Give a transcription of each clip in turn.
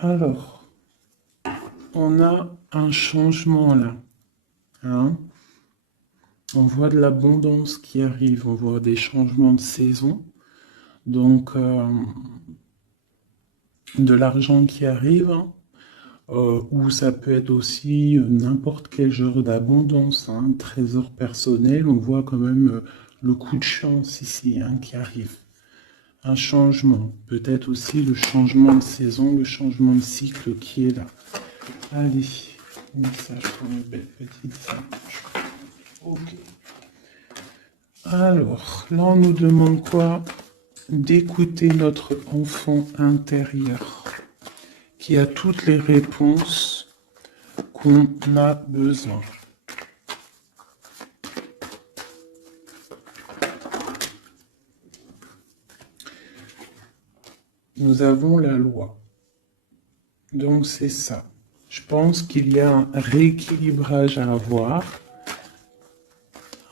Alors, on a un changement là. Hein. On voit de l'abondance qui arrive, on voit des changements de saison. Donc, de l'argent qui arrive, hein, ou ça peut être aussi n'importe quel genre d'abondance, hein, trésor personnel. On voit quand même le coup de chance ici hein, qui arrive. Un changement, peut-être aussi le changement de saison, le changement de cycle qui est là. Allez, message pour une belle petite singe. Ok. Alors, là on nous demande quoi? D'écouter notre enfant intérieur qui a toutes les réponses qu'on a besoin. Nous avons la loi. Donc c'est ça. Je pense qu'il y a un rééquilibrage à avoir.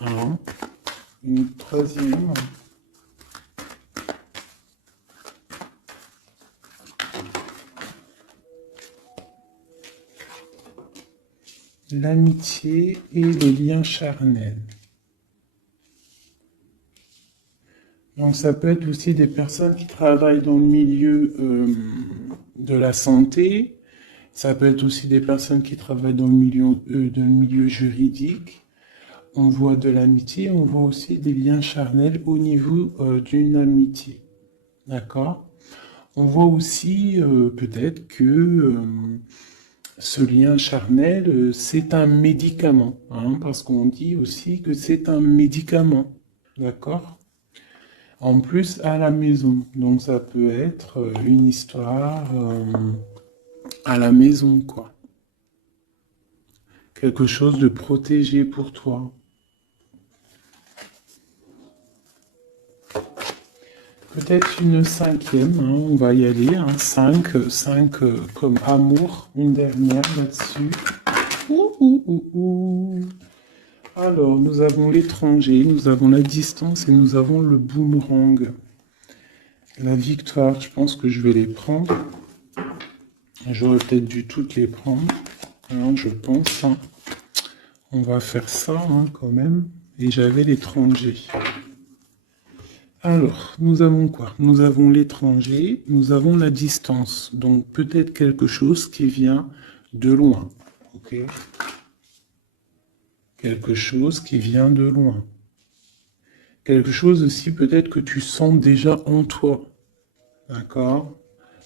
Hein. Une troisième. L'amitié et les liens charnels. Donc ça peut être aussi des personnes qui travaillent dans le milieu de la santé. Ça peut être aussi des personnes qui travaillent dans le milieu juridique. On voit de l'amitié, on voit aussi des liens charnels au niveau d'une amitié. D'accord? On voit aussi peut-être que ce lien charnel, c'est un médicament. Hein, parce qu'on dit aussi que c'est un médicament. D'accord? En plus, à la maison. Donc ça peut être une histoire à la maison, quoi. Quelque chose de protégé pour toi. Peut-être une cinquième, hein, on va y aller, hein, 5 comme amour, une dernière là-dessus. Alors, nous avons l'étranger, nous avons la distance et nous avons le boomerang. La victoire, je pense que je vais les prendre. J'aurais peut-être dû toutes les prendre, hein, je pense. Hein. On va faire ça hein, quand même. Et j'avais l'étranger. Alors, nous avons quoi? Nous avons l'étranger, nous avons la distance. Donc, peut-être quelque chose qui vient de loin. Ok? Quelque chose qui vient de loin. Quelque chose aussi peut-être que tu sens déjà en toi. D'accord?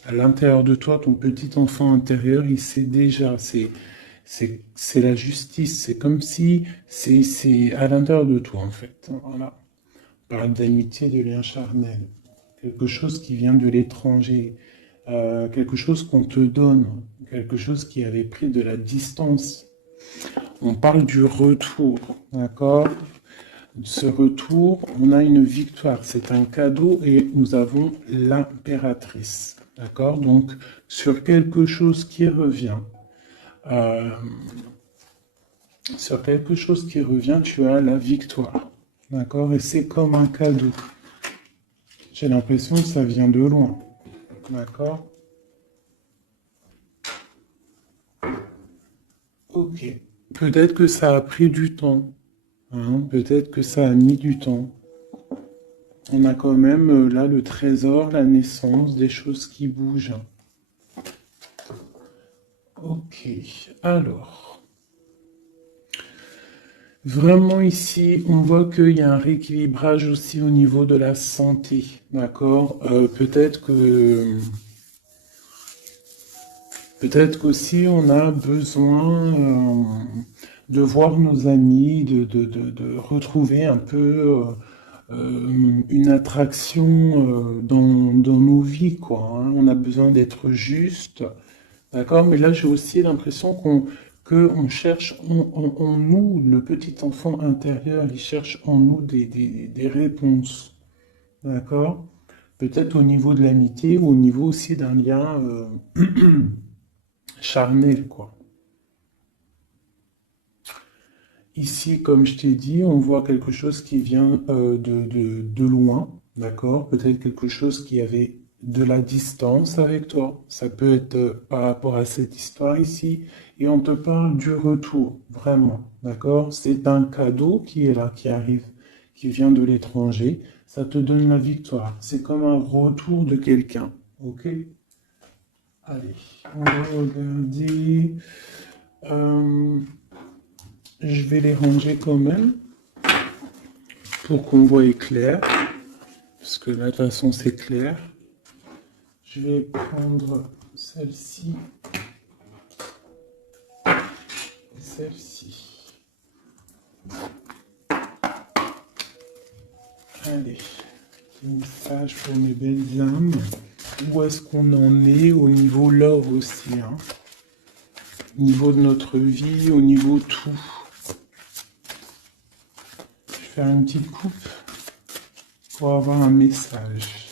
À l'intérieur de toi, ton petit enfant intérieur, il sait déjà. C'est la justice. C'est comme si c'est à l'intérieur de toi, en fait. Voilà. On parle d'amitié, de lien charnel. Quelque chose qui vient de l'étranger. Quelque chose qu'on te donne. Quelque chose qui avait pris de la distance. On parle du retour. D'accord? Ce retour, on a une victoire. C'est un cadeau et nous avons l'impératrice. D'accord? Donc, sur quelque chose qui revient. Sur quelque chose qui revient, tu as la victoire. D'accord? Et c'est comme un cadeau. J'ai l'impression que ça vient de loin. D'accord? Ok. Peut-être que ça a pris du temps. Hein? Peut-être que ça a mis du temps. On a quand même là le trésor, la naissance, des choses qui bougent. Ok. Alors. Vraiment ici, on voit qu'il y a un rééquilibrage aussi au niveau de la santé. D'accord? Peut-être qu'aussi on a besoin de voir nos amis, de retrouver un peu une attraction dans nos vies, quoi. Hein. On a besoin d'être juste, d'accord? Mais là, j'ai aussi l'impression qu'on cherche en nous, le petit enfant intérieur, il cherche en nous des réponses, d'accord? Peut-être au niveau de l'amitié ou au niveau aussi d'un lien charnel, quoi. Ici, comme je t'ai dit, on voit quelque chose qui vient de loin, d'accord? Peut-être quelque chose qui avait de la distance avec toi. Ça peut être par rapport à cette histoire ici. Et on te parle du retour, vraiment. D'accord? C'est un cadeau qui est là, qui arrive, qui vient de l'étranger. Ça te donne la victoire. C'est comme un retour de quelqu'un. Ok? Allez, on va regarder. Euh, je vais les ranger quand même pour qu'on voie clair. Parce que là, de toute façon, c'est clair. Je vais prendre celle-ci et celle-ci. Allez, petit message pour mes belles âmes. Où est-ce qu'on en est au niveau love aussi, hein? Au niveau de notre vie, au niveau tout. Je vais faire une petite coupe pour avoir un message.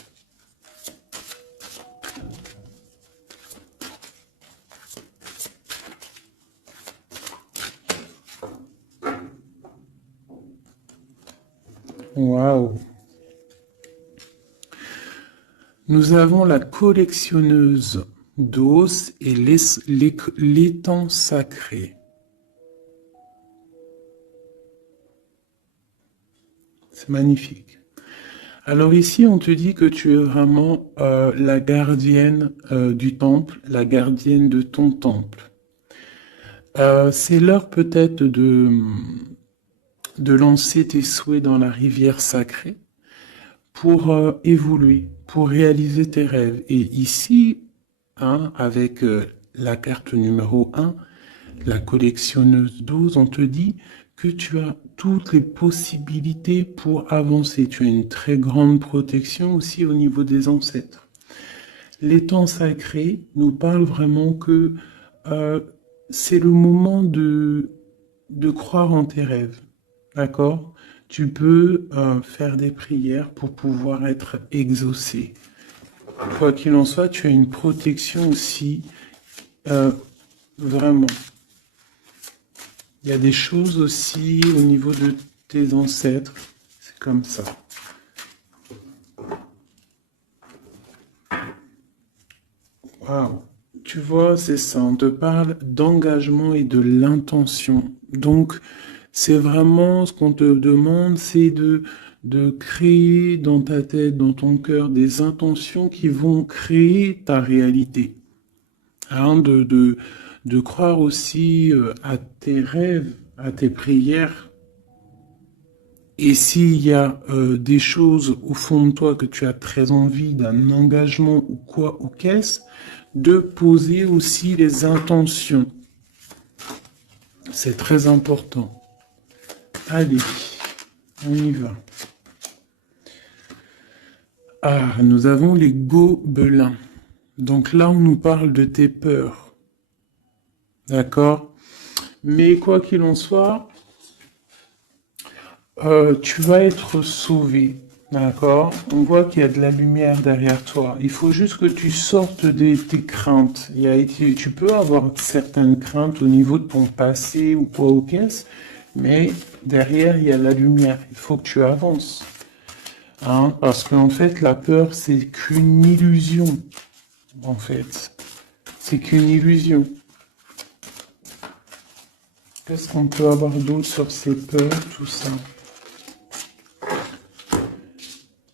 Waouh! Nous avons la collectionneuse d'os et l'étang sacré. C'est magnifique. Alors ici, on te dit que tu es vraiment la gardienne du temple, la gardienne de ton temple. C'est l'heure peut-être de lancer tes souhaits dans la rivière sacrée pour évoluer, pour réaliser tes rêves. Et ici, hein, avec la carte numéro 1, la collectionneuse 12, on te dit que tu as toutes les possibilités pour avancer. Tu as une très grande protection aussi au niveau des ancêtres. L'étang sacré nous parle vraiment que c'est le moment de croire en tes rêves. D'accord? Tu peux faire des prières pour pouvoir être exaucé. Quoi qu'il en soit, tu as une protection aussi, vraiment. Il y a des choses aussi au niveau de tes ancêtres. C'est comme ça. Waouh! Tu vois, c'est ça. On te parle d'engagement et de l'intention. Donc, c'est vraiment ce qu'on te demande, c'est de créer dans ta tête, dans ton cœur, des intentions qui vont créer ta réalité. Hein, de croire aussi à tes rêves, à tes prières. Et s'il y a des choses au fond de toi que tu as très envie d'un engagement ou quoi, ou qu'est-ce, de poser aussi les intentions. C'est très important. Allez, on y va. Ah, nous avons les gobelins. Donc là, on nous parle de tes peurs. D'accord? Mais quoi qu'il en soit, tu vas être sauvé. D'accord? On voit qu'il y a de la lumière derrière toi. Il faut juste que tu sortes de tes craintes. Tu peux avoir certaines craintes au niveau de ton passé ou quoi ou qu'est-ce, mais derrière, il y a la lumière. Il faut que tu avances. Hein? Parce qu'en fait, la peur, c'est qu'une illusion. En fait, c'est qu'une illusion. Qu'est-ce qu'on peut avoir d'autre sur ces peurs, tout ça?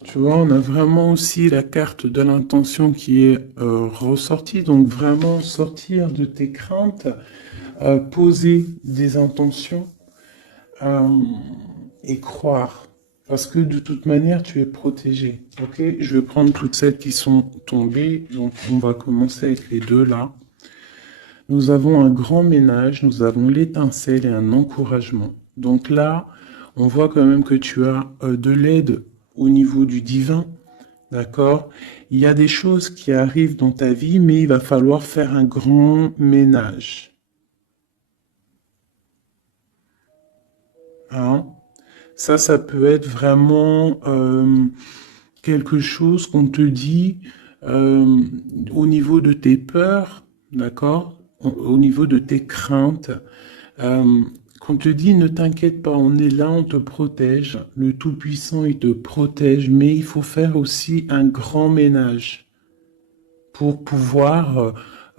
Tu vois, on a vraiment aussi la carte de l'intention qui est ressortie. Donc vraiment sortir de tes craintes, poser des intentions et croire. Parce que de toute manière, tu es protégé. Ok? Je vais prendre toutes celles qui sont tombées. Donc on va commencer avec les deux là. Nous avons un grand ménage, nous avons l'étincelle et un encouragement. Donc là, on voit quand même que tu as de l'aide au niveau du divin, d'accord? Il y a des choses qui arrivent dans ta vie, mais il va falloir faire un grand ménage. Hein? Ça peut être vraiment quelque chose qu'on te dit au niveau de tes peurs, d'accord? Au niveau de tes craintes. Qu'on te dit, ne t'inquiète pas, on est là, on te protège. Le Tout-Puissant, il te protège, mais il faut faire aussi un grand ménage. pour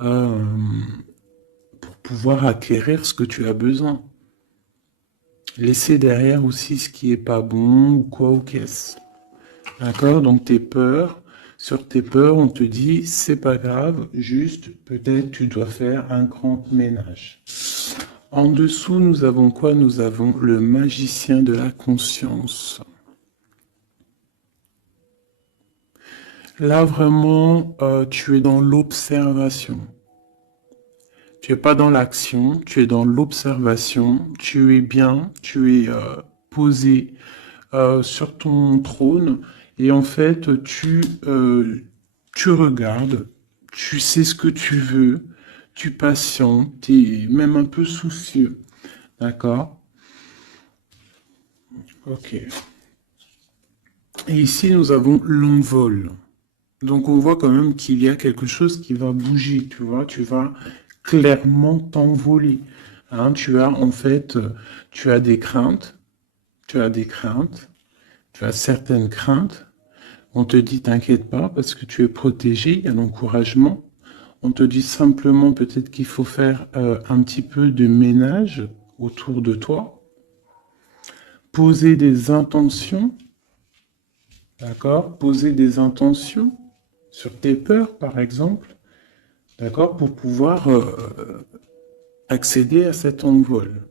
euh, pouvoir acquérir ce que tu as besoin. Laisser derrière aussi ce qui est pas bon ou quoi ou qu'est-ce. D'accord? Donc tes peurs, sur tes peurs, on te dit c'est pas grave, juste peut-être tu dois faire un grand ménage. En dessous, nous avons quoi? Nous avons le magicien de la conscience. Là, vraiment, tu es dans l'observation. Tu es pas dans l'action, tu es dans l'observation. Tu es bien, tu es posé sur ton trône. Et en fait, tu regardes, tu sais ce que tu veux, tu patientes, tu es même un peu soucieux. D'accord? Ok. Et ici, nous avons l'envol. Donc, on voit quand même qu'il y a quelque chose qui va bouger, tu vois. Tu vas clairement t'envoler. Hein, tu as, en fait, tu as des craintes. Tu as des craintes. Tu as certaines craintes. On te dit, t'inquiète pas, parce que tu es protégé, il y a l'encouragement. On te dit simplement peut-être qu'il faut faire un petit peu de ménage autour de toi. Poser des intentions, d'accord? Poser des intentions sur tes peurs, par exemple, d'accord? Pour pouvoir accéder à cet envol.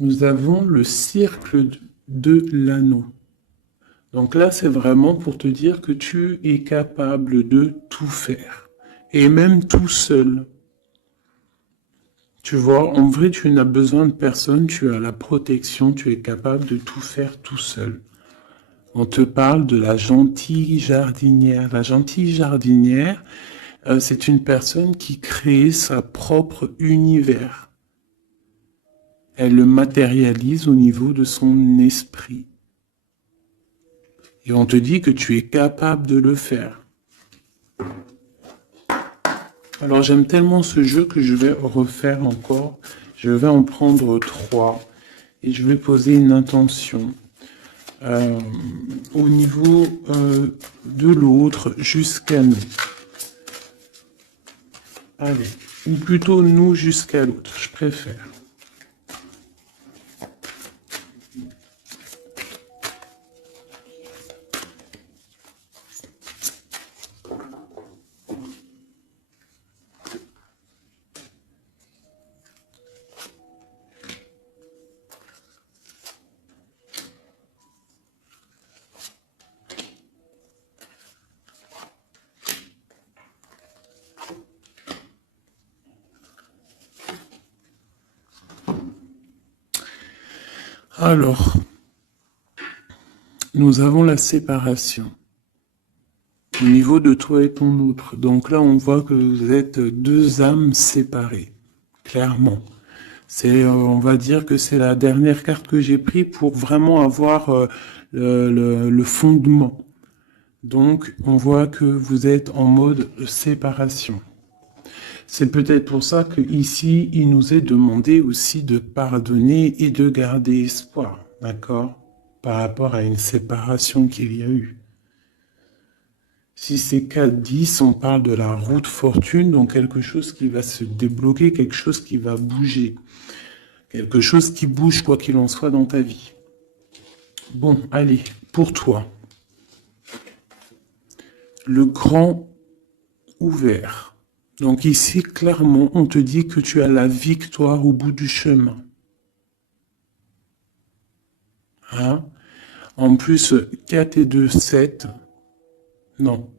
Nous avons le cercle de l'anneau. Donc là, c'est vraiment pour te dire que tu es capable de tout faire. Et même tout seul. Tu vois, en vrai, tu n'as besoin de personne, tu as la protection, tu es capable de tout faire tout seul. On te parle de la gentille jardinière. La gentille jardinière, c'est une personne qui crée sa propre univers. Elle le matérialise au niveau de son esprit. Et on te dit que tu es capable de le faire. Alors j'aime tellement ce jeu que je vais refaire encore. Je vais en prendre 3 et je vais poser une intention au niveau de l'autre jusqu'à nous. Allez, ou plutôt nous jusqu'à l'autre, je préfère. Alors, nous avons la séparation au niveau de toi et ton autre. Donc là, on voit que vous êtes deux âmes séparées, clairement. C'est, on va dire que c'est la dernière carte que j'ai prise pour vraiment avoir le fondement. Donc, on voit que vous êtes en mode séparation. C'est peut-être pour ça que ici, il nous est demandé aussi de pardonner et de garder espoir, d'accord, par rapport à une séparation qu'il y a eu. Si c'est 4-10, on parle de la route fortune, donc quelque chose qui va se débloquer, quelque chose qui va bouger. Quelque chose qui bouge quoi qu'il en soit dans ta vie. Bon, allez, pour toi. Le grand ouvert. Donc ici, clairement, on te dit que tu as la victoire au bout du chemin. Hein? En plus, 4 et 2, 7. Non.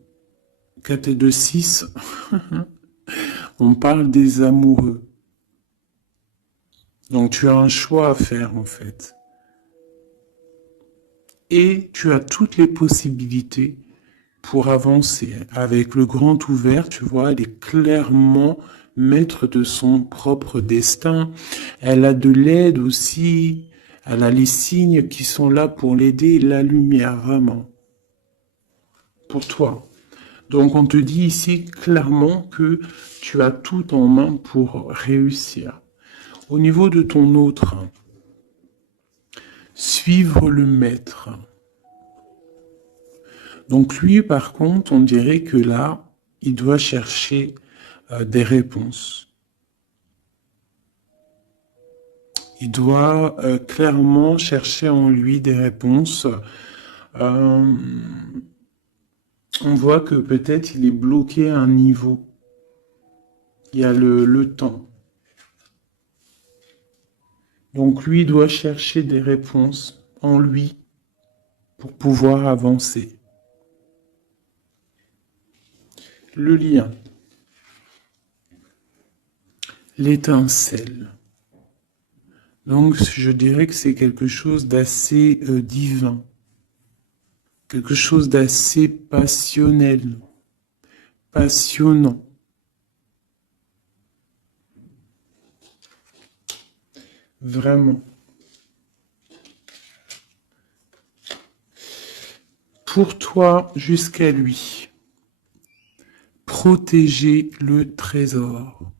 4 et 2, 6. On parle des amoureux. Donc tu as un choix à faire en fait. Et tu as toutes les possibilités pour avancer. Avec le grand ouvert, tu vois, elle est clairement maître de son propre destin. Elle a de l'aide aussi. Elle a les signes qui sont là pour l'aider, la lumière vraiment. Pour toi. Donc on te dit ici clairement que tu as tout en main pour réussir. Au niveau de ton autre, suivre le maître. Donc lui, par contre, on dirait que là, il doit chercher des réponses. Il doit clairement chercher en lui des réponses. On voit que peut-être il est bloqué à un niveau. Il y a le temps. Donc lui doit chercher des réponses en lui pour pouvoir avancer. Le lien. L'étincelle. Donc je dirais que c'est quelque chose d'assez divin. Quelque chose d'assez passionnel. Passionnant. Vraiment. Pour toi, jusqu'à lui. Protéger le trésor.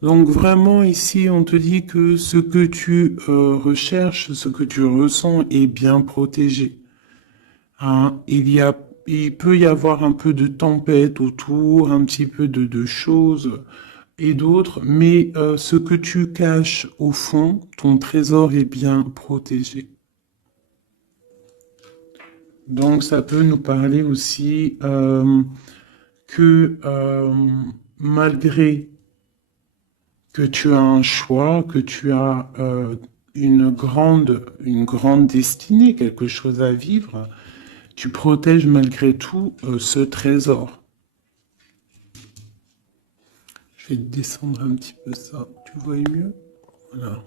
Donc vraiment ici, on te dit que ce que tu recherches, ce que tu ressens est bien protégé. Hein, il peut y avoir un peu de tempête autour, un petit peu de choses et d'autres, mais ce que tu caches au fond, ton trésor est bien protégé. Donc ça peut nous parler aussi que malgré que tu as un choix, que tu as une grande destinée, quelque chose à vivre, tu protèges malgré tout ce trésor. Je vais descendre un petit peu ça. Tu vois mieux? Voilà.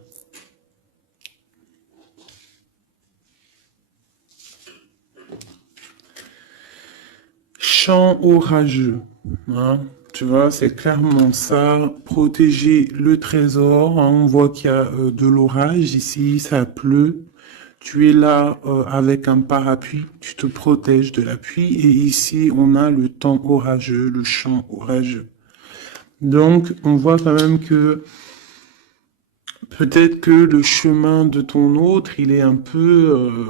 Chant orageux. Hein? Tu vois, c'est clairement ça. Protéger le trésor. Hein? On voit qu'il y a de l'orage ici, ça pleut. Tu es là avec un parapluie, tu te protèges de la pluie. Et ici, on a le temps orageux, le chant orageux. Donc, on voit quand même que peut-être que le chemin de ton autre, il est un peu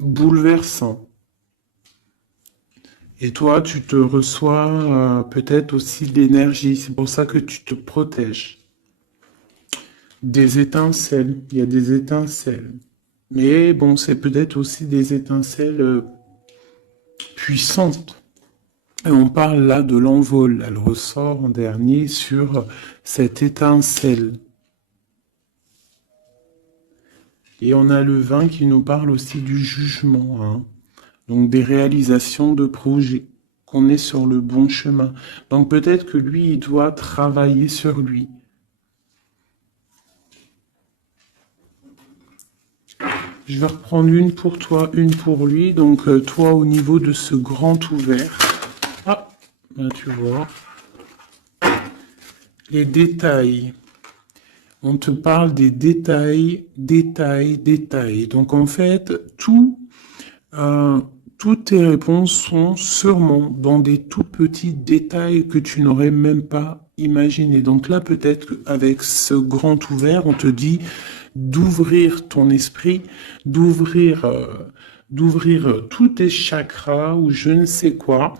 bouleversant. Et toi, tu te reçois peut-être aussi de l'énergie. C'est pour ça que tu te protèges. Des étincelles. Il y a des étincelles. Mais bon, c'est peut-être aussi des étincelles puissantes. Et on parle là de l'envol. Elle ressort en dernier sur cette étincelle. Et on a le 20 qui nous parle aussi du jugement. Hein. Donc des réalisations de projets, qu'on est sur le bon chemin. Donc peut-être que lui, il doit travailler sur lui. Je vais reprendre une pour toi, une pour lui. Donc toi, au niveau de ce grand ouvert. Ah, là tu vois. Les détails. On te parle des détails, détails, détails. Donc en fait, toutes tes réponses sont sûrement dans des tout petits détails que tu n'aurais même pas imaginé. Donc là, peut-être qu'avec ce grand ouvert, on te dit d'ouvrir ton esprit, d'ouvrir tous tes chakras ou je ne sais quoi,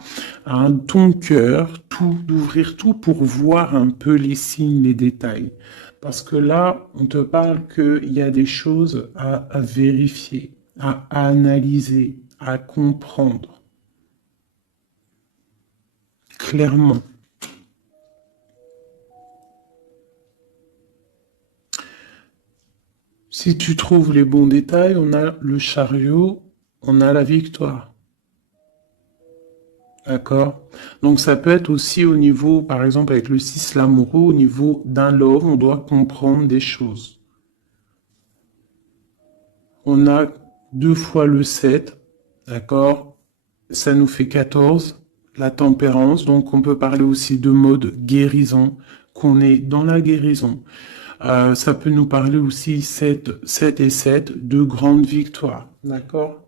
hein, ton cœur, tout, d'ouvrir tout pour voir un peu les signes, les détails. Parce que là, on te parle qu'il y a des choses à vérifier, à analyser, à comprendre. Clairement. Si tu trouves les bons détails, on a le chariot, on a la victoire. D'accord? Donc ça peut être aussi au niveau, par exemple avec le 6 l'amoureux, au niveau d'un love, on doit comprendre des choses. On a 2 fois le 7, d'accord? Ça nous fait 14, la tempérance, donc on peut parler aussi de mode guérison, qu'on est dans la guérison. Ça peut nous parler aussi 7 et 7, de grandes victoires, d'accord?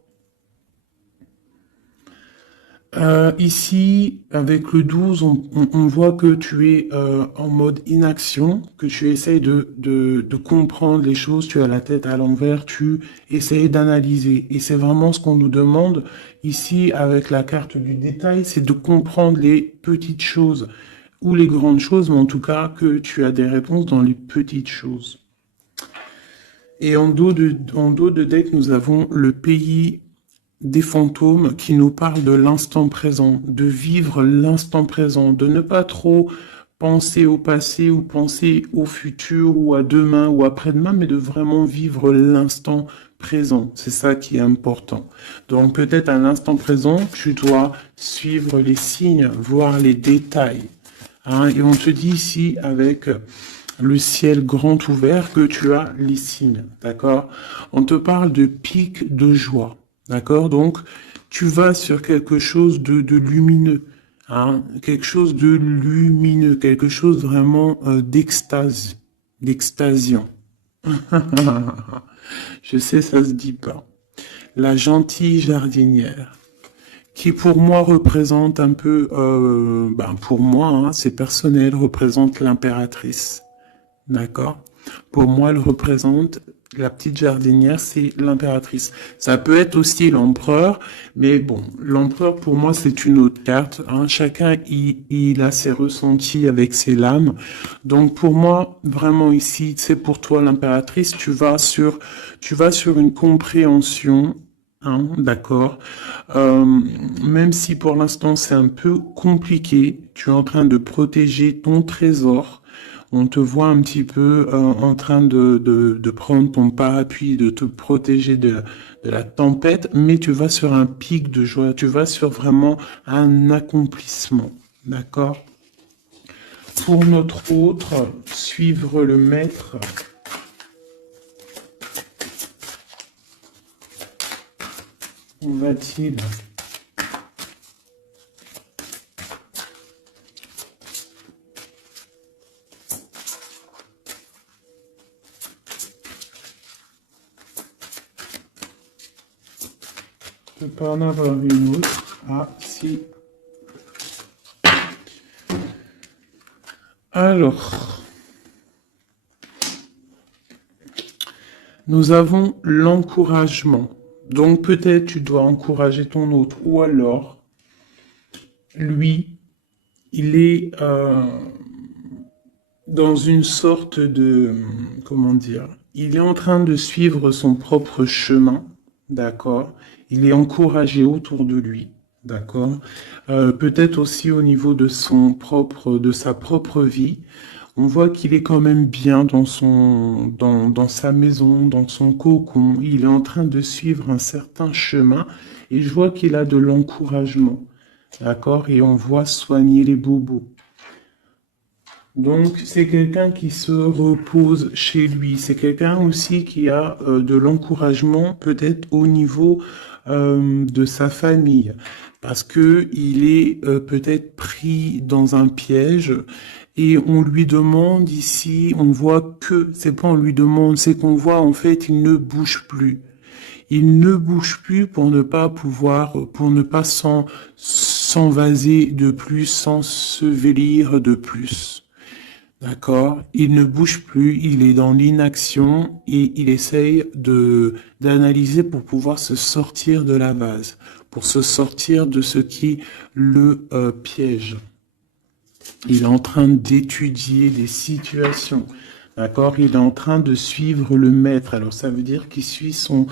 Ici, avec le 12, on voit que tu es en mode inaction, que tu essayes de comprendre les choses, tu as la tête à l'envers, tu essayes d'analyser. Et c'est vraiment ce qu'on nous demande ici avec la carte du détail, c'est de comprendre les petites choses ou les grandes choses, mais en tout cas que tu as des réponses dans les petites choses. Et en dos de deck, nous avons le pays des fantômes qui nous parlent de l'instant présent, de vivre l'instant présent, de ne pas trop penser au passé ou penser au futur ou à demain ou après-demain, mais de vraiment vivre l'instant présent. C'est ça qui est important. Donc peut-être à l'instant présent, tu dois suivre les signes, voir les détails. Hein, et on te dit ici avec le ciel grand ouvert que tu as les signes, d'accord? On te parle de pic de joie, d'accord? Donc, tu vas sur quelque chose de lumineux, hein? Quelque chose de lumineux, quelque chose vraiment d'extase, d'extasiant. Je sais, ça se dit pas. La gentille jardinière, qui pour moi représente un peu, pour moi, hein, c'est personnel, représente l'impératrice. D'accord? Pour moi, elle représente la petite jardinière, c'est l'impératrice. Ça peut être aussi l'empereur, mais bon, l'empereur pour moi c'est une autre carte. Hein. Chacun il a ses ressentis avec ses lames. Donc pour moi, vraiment ici, c'est pour toi l'impératrice. Tu vas sur une compréhension. Hein, d'accord. Même si pour l'instant c'est un peu compliqué, tu es en train de protéger ton trésor. On te voit un petit peu en train de prendre ton parapluie, de te protéger de la tempête, mais tu vas sur un pic de joie, tu vas sur vraiment un accomplissement. D'accord? Pour notre autre, suivre le maître. Où va-t-il? Je peux pas en avoir une autre. Ah, si. Alors, nous avons l'encouragement. Donc peut-être tu dois encourager ton autre. Ou alors, lui, il est dans une sorte de... Comment dire? Il est en train de suivre son propre chemin. D'accord? Il est encouragé autour de lui. D'accord? Peut-être aussi au niveau de de sa propre vie. On voit qu'il est quand même bien dans sa maison, dans son cocon. Il est en train de suivre un certain chemin et je vois qu'il a de l'encouragement. D'accord? Et on voit soigner les bobos. Donc, c'est quelqu'un qui se repose chez lui. C'est quelqu'un aussi qui a de l'encouragement, peut-être au niveau de sa famille, parce que il est peut-être pris dans un piège et on lui demande ici, on voit que, c'est pas on lui demande, c'est qu'on voit en fait, il ne bouge plus. Il ne bouge plus pour ne pas pouvoir, pour ne pas s'envaser de plus, s'ensevelir de plus. D'accord? Il ne bouge plus, il est dans l'inaction et il essaye d'analyser pour pouvoir se sortir de la vase, pour se sortir de ce qui le piège. Il est en train d'étudier des situations. D'accord? Il est en train de suivre le maître. Alors ça veut dire qu'il suit son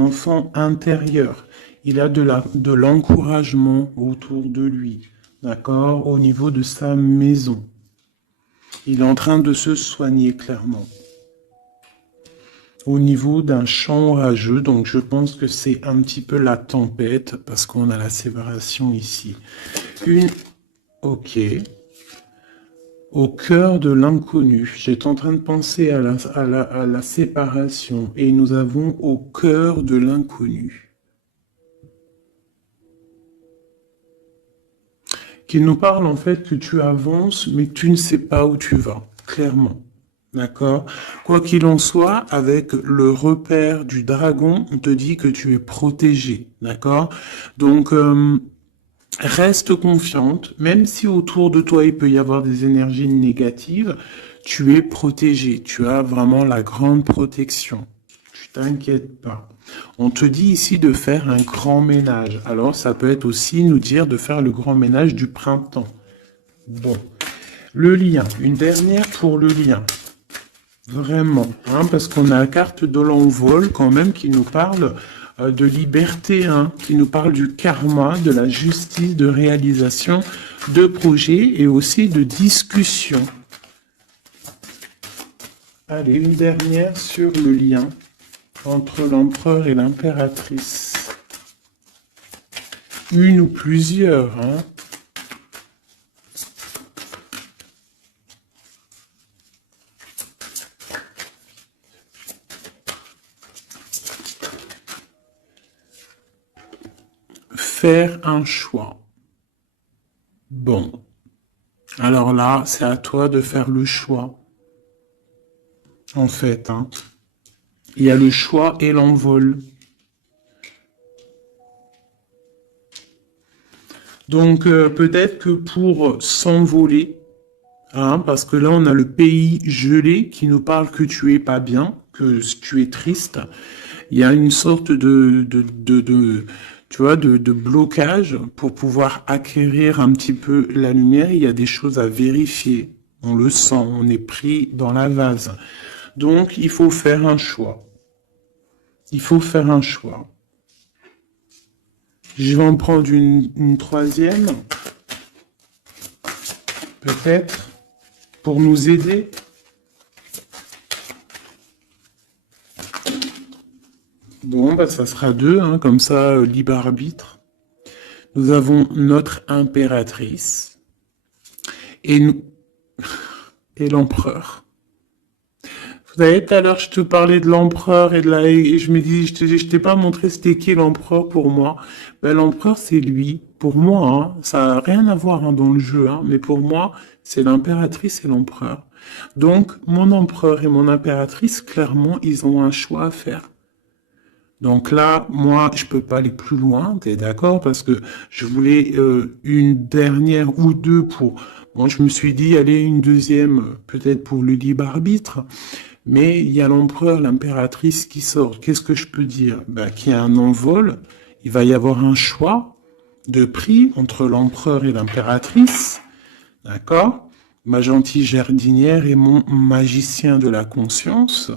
enfant intérieur. Il a de l'encouragement autour de lui. D'accord? Au niveau de sa maison. Il est en train de se soigner clairement. Au niveau d'un champ orageux, donc je pense que c'est un petit peu la tempête, parce qu'on a la séparation ici. Ok. Au cœur de l'inconnu. J'étais en train de penser à la séparation, et nous avons au cœur de l'inconnu. Qui nous parle en fait que tu avances, mais que tu ne sais pas où tu vas, clairement. D'accord? Quoi qu'il en soit, avec le repère du dragon, on te dit que tu es protégé. D'accord? Donc, Reste confiante, même si autour de toi il peut y avoir des énergies négatives, tu es protégé, tu as vraiment la grande protection. Tu t'inquiètes pas. On te dit ici de faire un grand ménage. Alors ça peut être aussi nous dire de faire le grand ménage du printemps. Bon, le lien, une dernière pour le lien. Vraiment, hein, parce qu'on a la carte de l'envol quand même qui nous parle de liberté, hein, qui nous parle du karma, de la justice, de réalisation, de projets et aussi de discussion. Allez, une dernière sur le lien entre l'empereur et l'impératrice. Une ou plusieurs, hein. Faire un choix. Bon. Alors là, c'est à toi de faire le choix. En fait, hein. Il y a le choix et l'envol. Donc, peut-être que pour s'envoler, hein, parce que là, on a le pays gelé qui nous parle que tu es pas bien, que tu es triste. Il y a une sorte tu vois, de blocage pour pouvoir acquérir un petit peu la lumière. Il y a des choses à vérifier. On le sent, on est pris dans la vase. Donc, il faut faire un choix. Il faut faire un choix. Je vais en prendre une troisième, peut-être, pour nous aider. Bon, bah, ça sera deux, hein, comme ça, libre arbitre. Nous avons notre impératrice et nous et l'empereur. Vous savez, tout à l'heure, je te parlais de l'empereur et je me dis, je t'ai pas montré c'était qui l'empereur pour moi. Ben, l'empereur, c'est lui. Pour moi, hein, ça n'a rien à voir hein, dans le jeu, hein, mais pour moi, c'est l'impératrice et l'empereur. Donc, mon empereur et mon impératrice, clairement, ils ont un choix à faire. Donc là, moi, je peux pas aller plus loin, t'es d'accord? Parce que je voulais une dernière ou deux pour... Bon, je me suis dit, allez, une deuxième, peut-être pour le libre arbitre. Mais il y a l'empereur, l'impératrice qui sort. Qu'est-ce que je peux dire? Ben, qu'il y a un envol, il va y avoir un choix de prix entre l'empereur et l'impératrice, d'accord? Ma gentille jardinière et mon magicien de la conscience,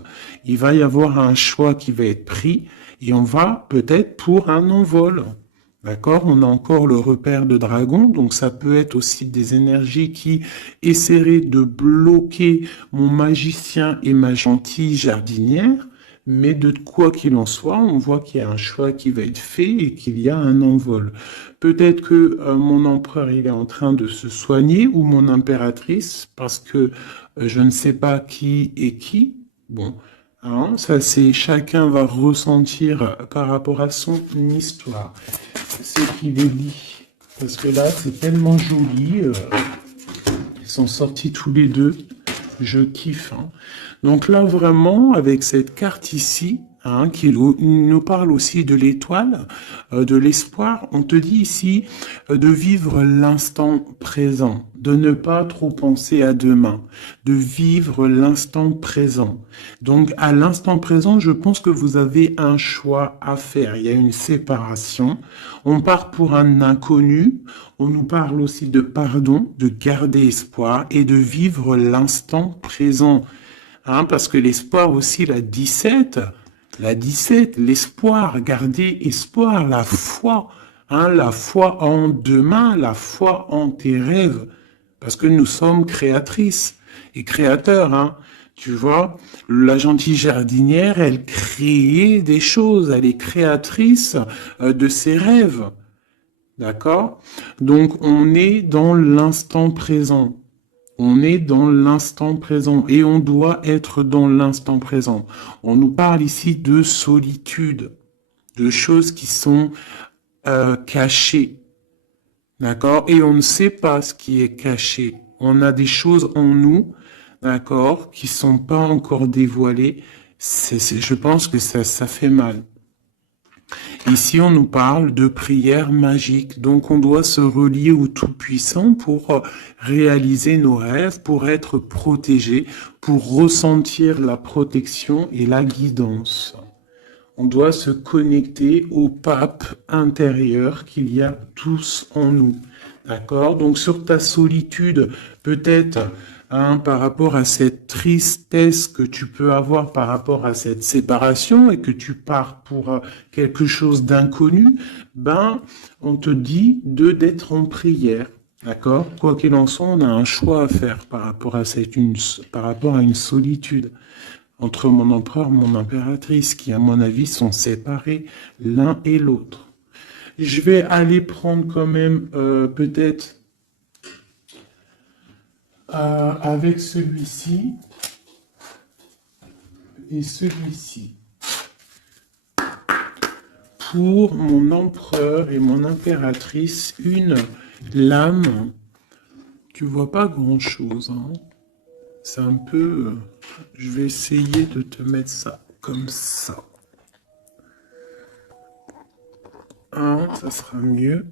il va y avoir un choix qui va être pris et on va peut-être pour un envol. D'accord? On a encore le repère de dragon, donc ça peut être aussi des énergies qui essaieraient de bloquer mon magicien et ma gentille jardinière, mais de quoi qu'il en soit, on voit qu'il y a un choix qui va être fait et qu'il y a un envol. Peut-être que mon empereur il est en train de se soigner ou mon impératrice parce que je ne sais pas qui est qui. Bon, hein, ça c'est chacun va ressentir par rapport à son histoire. C'est qu'il est dit parce que là c'est tellement joli. Ils sont sortis tous les deux. Je kiffe. Hein. Donc là, vraiment, avec cette carte ici, hein, qui nous parle aussi de l'étoile, de l'espoir, on te dit ici de vivre l'instant présent, de ne pas trop penser à demain, de vivre l'instant présent. Donc à l'instant présent, je pense que vous avez un choix à faire. Il y a une séparation. On part pour un inconnu. On nous parle aussi de pardon, de garder espoir et de vivre l'instant présent. Hein, parce que l'espoir aussi, la 17, l'espoir, garder espoir, hein, la foi en demain, la foi en tes rêves. Parce que nous sommes créatrices et créateurs, hein. Tu vois, la gentille jardinière, elle crée des choses, elle est créatrice de ses rêves. D'accord? Donc, on est dans l'instant présent. On est dans l'instant présent et on doit être dans l'instant présent. On nous parle ici de solitude, de choses qui sont cachées. D'accord? Et on ne sait pas ce qui est caché. On a des choses en nous, d'accord, qui sont pas encore dévoilées. Je pense que ça fait mal. Ici, on nous parle de prière magique. Donc, on doit se relier au Tout-Puissant pour réaliser nos rêves, pour être protégé, pour ressentir la protection et la guidance. On doit se connecter au pape intérieur qu'il y a tous en nous. D'accord? Donc sur ta solitude, peut-être par rapport à cette tristesse que tu peux avoir par rapport à cette séparation et que tu pars pour quelque chose d'inconnu, on te dit d'être en prière. D'accord? Quoi qu'il en soit, on a un choix à faire par rapport à une solitude entre mon empereur et mon impératrice, qui, à mon avis, sont séparés l'un et l'autre. Je vais aller prendre quand même, peut-être, avec celui-ci et celui-ci. Pour mon empereur et mon impératrice, une lame. Tu vois pas grand-chose, hein. C'est un peu... je vais essayer de te mettre ça comme ça. Ça sera mieux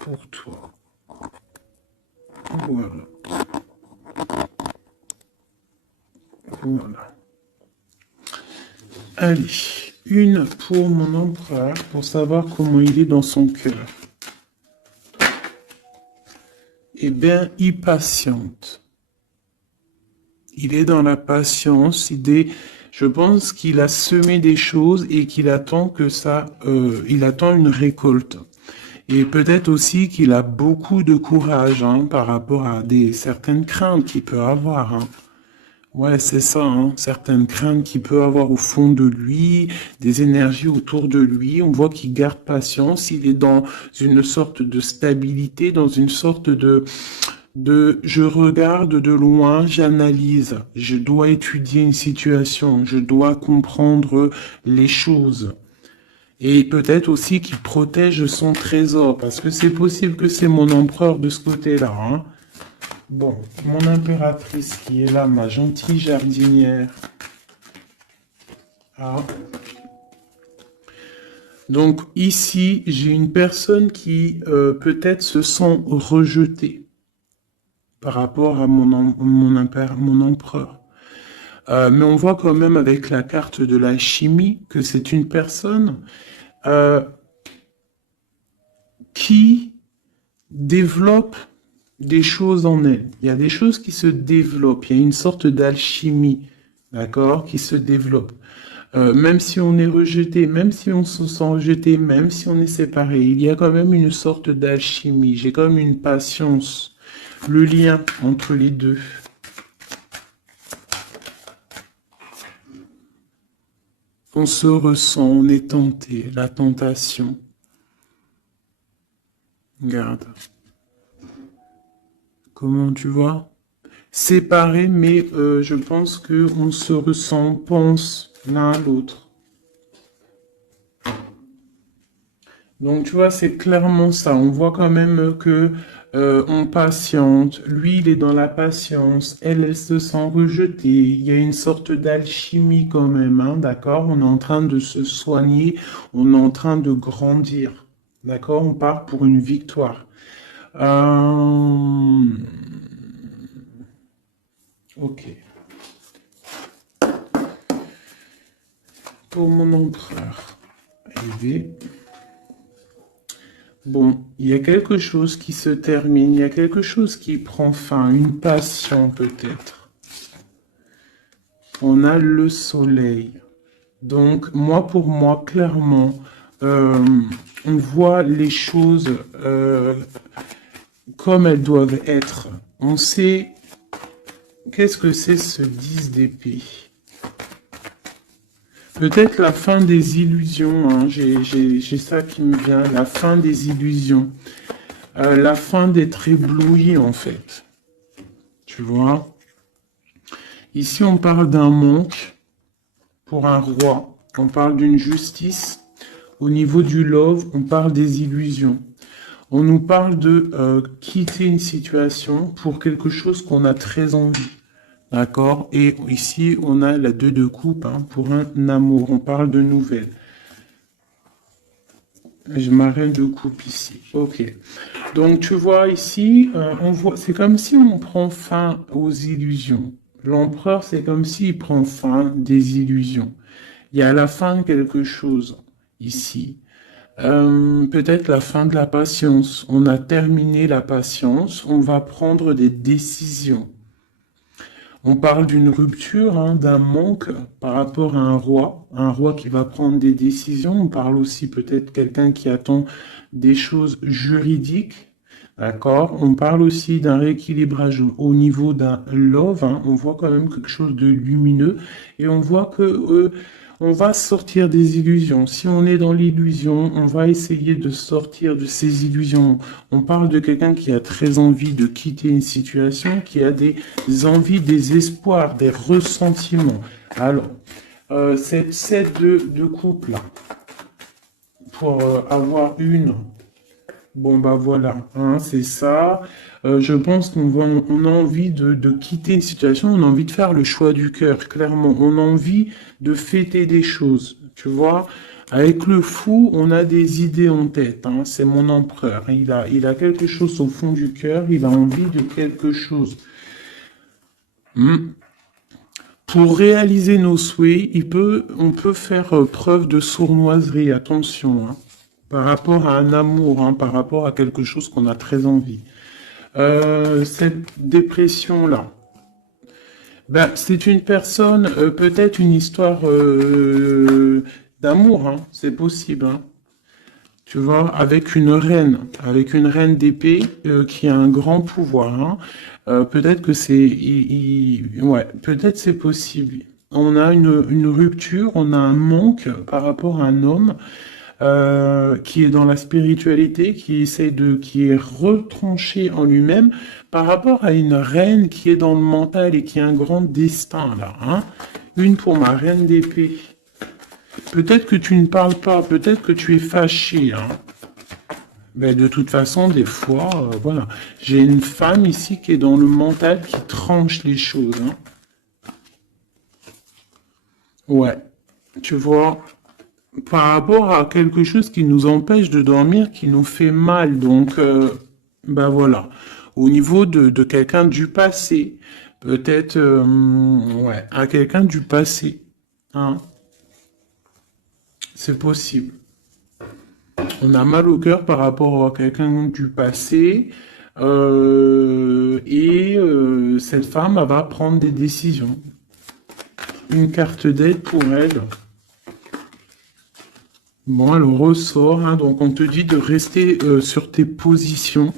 pour toi. Voilà. Voilà. Allez, une pour mon empereur, pour savoir comment il est dans son cœur. Eh bien, il patiente. Il est dans la patience, je pense qu'il a semé des choses et qu'il attend il attend une récolte. Et peut-être aussi qu'il a beaucoup de courage par rapport à certaines craintes qu'il peut avoir. Ouais, c'est ça, certaines craintes qu'il peut avoir au fond de lui, des énergies autour de lui. On voit qu'il garde patience, il est dans une sorte de stabilité, dans une sorte de je regarde de loin, j'analyse, je dois étudier une situation, je dois comprendre les choses. Et peut-être aussi qu'il protège son trésor, parce que c'est possible que c'est mon empereur de ce côté-là. Bon, mon impératrice qui est là, ma gentille jardinière. Donc ici, j'ai une personne qui peut-être se sent rejetée par rapport à mon empereur. Mais on voit quand même avec la carte de la chimie que c'est une personne qui développe des choses en elle. Il y a des choses qui se développent. Il y a une sorte d'alchimie, d'accord, qui se développe. Même si on est rejeté, même si on se sent rejeté, même si on est séparé, il y a quand même une sorte d'alchimie. J'ai quand même une patience. Le lien entre les deux. On se ressent, on est tenté, la tentation. Regarde. Comment tu vois? Séparés, mais je pense qu'on se ressent, on pense l'un à l'autre. Donc tu vois, c'est clairement ça. On voit quand même que on patiente. Lui, il est dans la patience. Elle se sent rejetée. Il y a une sorte d'alchimie quand même, d'accord? On est en train de se soigner. On est en train de grandir. D'accord? On part pour une victoire. Ok. Pour mon empereur. Bon, il y a quelque chose qui se termine, il y a quelque chose qui prend fin, une passion peut-être. On a le soleil. Donc, pour moi, clairement, on voit les choses comme elles doivent être. On sait qu'est-ce que c'est ce 10 d'épée. Peut-être la fin des illusions, j'ai ça qui me vient, la fin des illusions. La fin d'être ébloui, en fait. Tu vois? Ici, on parle d'un manque pour un roi. On parle d'une justice. Au niveau du love, on parle des illusions. On nous parle de quitter une situation pour quelque chose qu'on a très envie. D'accord? Et ici, on a la 2 de coupe pour un amour. On parle de nouvelles. Je ma reine de coupe ici. Ok. Donc tu vois ici, on voit, c'est comme si on prend fin aux illusions. L'empereur, c'est comme s'il prend fin des illusions. Il y a la fin de quelque chose ici. Peut-être la fin de la patience. On a terminé la patience. On va prendre des décisions. On parle d'une rupture, hein, d'un manque par rapport à un roi qui va prendre des décisions. On parle aussi peut-être quelqu'un qui attend des choses juridiques, d'accord? On parle aussi d'un rééquilibrage au niveau d'un love, hein. On voit quand même quelque chose de lumineux et on voit que on va sortir des illusions. Si on est dans l'illusion, on va essayer de sortir de ces illusions. On parle de quelqu'un qui a très envie de quitter une situation, qui a des envies, des espoirs, des ressentiments. Alors, cette set de couple là, pour avoir une, bon bah voilà, hein, c'est ça. Je pense on a envie de quitter une situation, on a envie de faire le choix du cœur, clairement. On a envie de fêter des choses, tu vois. Avec le fou, on a des idées en tête, hein. C'est mon empereur. Il a quelque chose au fond du cœur, il a envie de quelque chose. Hmm. Pour réaliser nos souhaits, on peut faire preuve de sournoiserie, attention, hein, par rapport à un amour, hein, par rapport à quelque chose qu'on a très envie. Cette dépression-là, ben, c'est une personne, peut-être une histoire d'amour, hein, c'est possible, hein. Tu vois, avec une reine d'épée qui a un grand pouvoir, hein. Peut-être que ouais, peut-être c'est possible. On a une rupture, on a un manque par rapport à un homme qui est dans la spiritualité, qui est retranché en lui-même par rapport à une reine qui est dans le mental et qui a un grand destin là, hein. Une pour ma reine d'épée. Peut-être que tu ne parles pas, peut-être que tu es fâché, hein. Mais de toute façon, des fois, voilà. J'ai une femme ici qui est dans le mental, qui tranche les choses, hein. Ouais. Tu vois, par rapport à quelque chose qui nous empêche de dormir, qui nous fait mal. Donc, ben voilà. Au niveau de quelqu'un du passé, peut-être, ouais, à quelqu'un du passé, hein. C'est possible. On a mal au cœur par rapport à quelqu'un du passé. Cette femme, elle va prendre des décisions. Une carte d'aide pour elle. Bon, elle ressort, hein, donc on te dit de rester sur tes positions,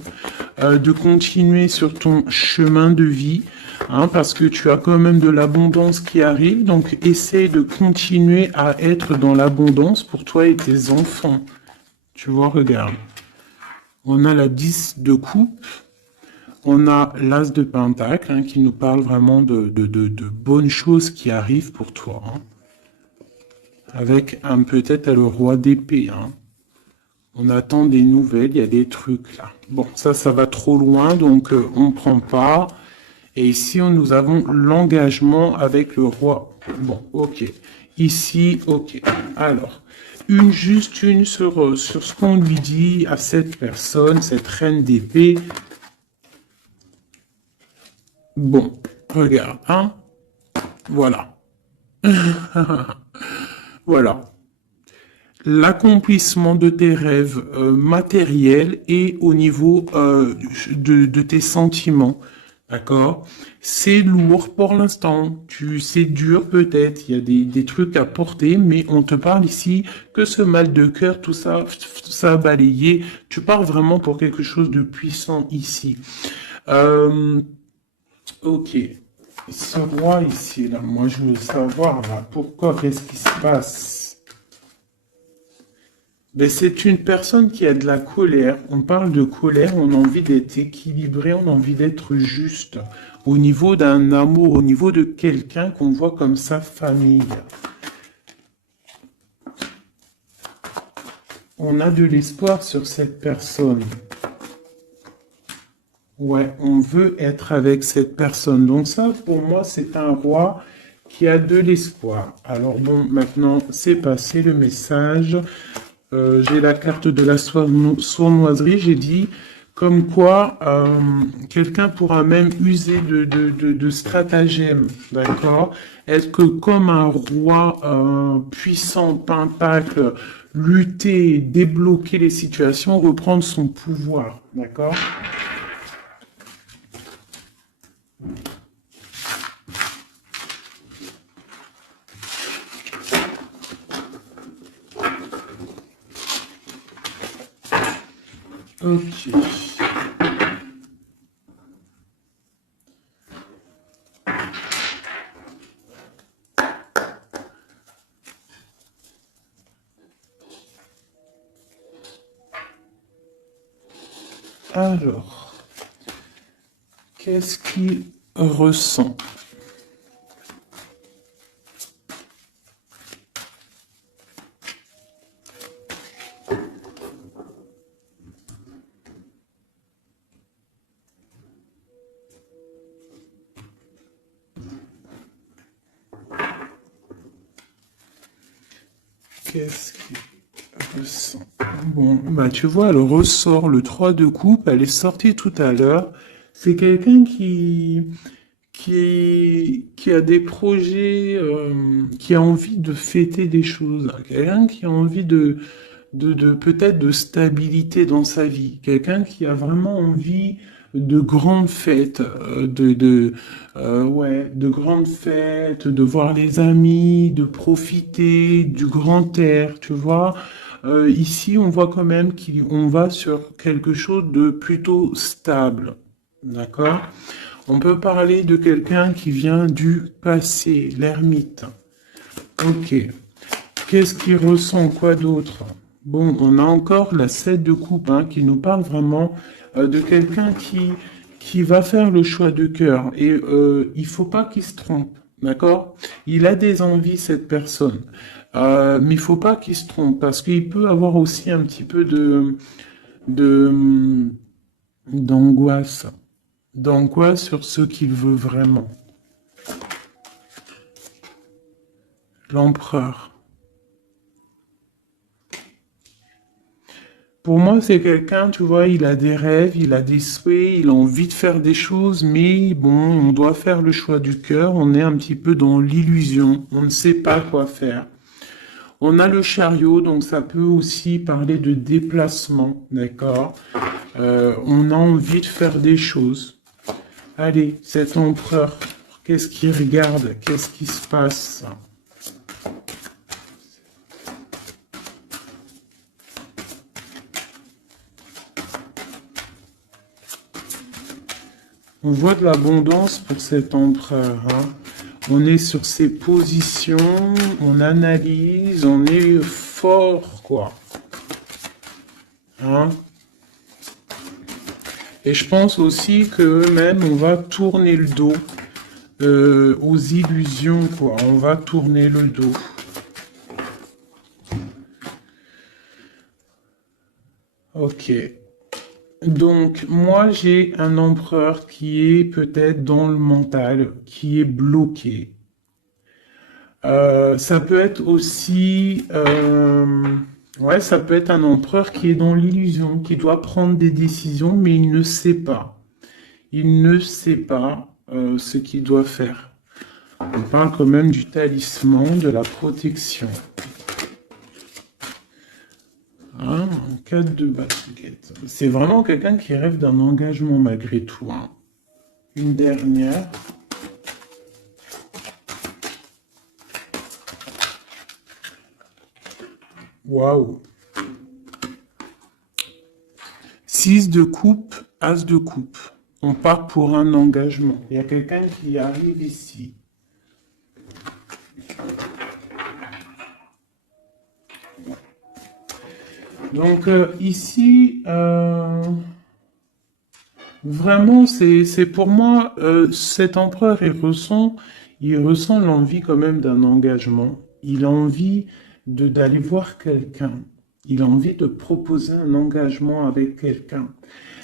de continuer sur ton chemin de vie, hein, parce que tu as quand même de l'abondance qui arrive, donc essaie de continuer à être dans l'abondance pour toi et tes enfants. Tu vois, regarde. On a la 10 de coupe, on a l'as de pentacle, hein, qui nous parle vraiment de bonnes choses qui arrivent pour toi, hein. Avec peut-être le roi d'épée, hein. On attend des nouvelles, il y a des trucs là. Bon, ça va trop loin, donc on prend pas. Et ici, nous avons l'engagement avec le roi. Bon, ok. Ici, ok. Alors, juste une sur ce qu'on lui dit à cette personne, cette reine d'épée. Bon, regarde, hein. Voilà. Voilà. L'accomplissement de tes rêves matériels et au niveau de tes sentiments. D'accord? C'est lourd pour l'instant. C'est dur peut-être. Il y a des trucs à porter, mais on te parle ici que ce mal de cœur, tout ça balayé. Tu parles vraiment pour quelque chose de puissant ici. Ok. Ce roi ici, là, moi je veux savoir là, pourquoi, qu'est-ce qui se passe? Ben, c'est une personne qui a de la colère. On parle de colère, on a envie d'être équilibré, on a envie d'être juste. Au niveau d'un amour, au niveau de quelqu'un qu'on voit comme sa famille. On a de l'espoir sur cette personne. Ouais, on veut être avec cette personne. Donc ça, pour moi, c'est un roi qui a de l'espoir. Alors bon, maintenant, c'est passé le message. j'ai la carte de la sournoiserie, j'ai dit comme quoi quelqu'un pourra même user de stratagèmes, d'accord? Est-ce que comme un roi puissant, pentacle, lutter, débloquer les situations, reprendre son pouvoir, d'accord? Ok. Alors, qu'est-ce qu'il ressent? Qu'est-ce qu'il ressent? Bon, bah tu vois, elle ressort le 3 de coupe, elle est sortie tout à l'heure. C'est quelqu'un qui a des projets, qui a envie de fêter des choses, quelqu'un qui a envie de peut-être de stabilité dans sa vie, quelqu'un qui a vraiment envie de grandes fêtes, ouais, de grandes fêtes, de voir les amis, de profiter du grand air, tu vois. Ici, on voit quand même qu'on va sur quelque chose de plutôt stable, d'accord? On peut parler de quelqu'un qui vient du passé, l'ermite. Ok. Qu'est-ce qu'il ressent? Quoi d'autre? Bon, on a encore la 7 de coupe hein, qui nous parle vraiment de quelqu'un qui va faire le choix de cœur. Et il faut pas qu'il se trompe, d'accord? Il a des envies, cette personne. Mais il faut pas qu'il se trompe parce qu'il peut avoir aussi un petit peu de, d'angoisse. D'angoisse sur ce qu'il veut vraiment. L'empereur. Pour moi, c'est quelqu'un, tu vois, il a des rêves, il a des souhaits, il a envie de faire des choses, mais bon, on doit faire le choix du cœur, on est un petit peu dans l'illusion, on ne sait pas quoi faire. On a le chariot, donc ça peut aussi parler de déplacement, d'accord? On a envie de faire des choses. Allez, cet empereur, qu'est-ce qu'il regarde? Qu'est-ce qui se passe? On voit de l'abondance pour cet empereur. Hein. On est sur ses positions, on analyse, on est fort, quoi. Hein. Et je pense aussi que eux-mêmes, on va tourner le dos aux illusions, quoi. On va tourner le dos. Ok. Donc, moi, j'ai un empereur qui est peut-être dans le mental, qui est bloqué. Ça peut être aussi, ouais, ça peut être un empereur qui est dans l'illusion, qui doit prendre des décisions, mais il ne sait pas. Il ne sait pas ce qu'il doit faire. On parle quand même du talisman, de la protection. Hein, 4 de baguette. C'est vraiment quelqu'un qui rêve d'un engagement malgré tout. Hein. Une dernière. Waouh. 6 de coupe, as de coupe. On part pour un engagement. Il y a quelqu'un qui arrive ici. Donc ici, vraiment, c'est pour moi, cet empereur, il ressent l'envie quand même d'un engagement. Il a envie d'aller voir quelqu'un. Il a envie de proposer un engagement avec quelqu'un.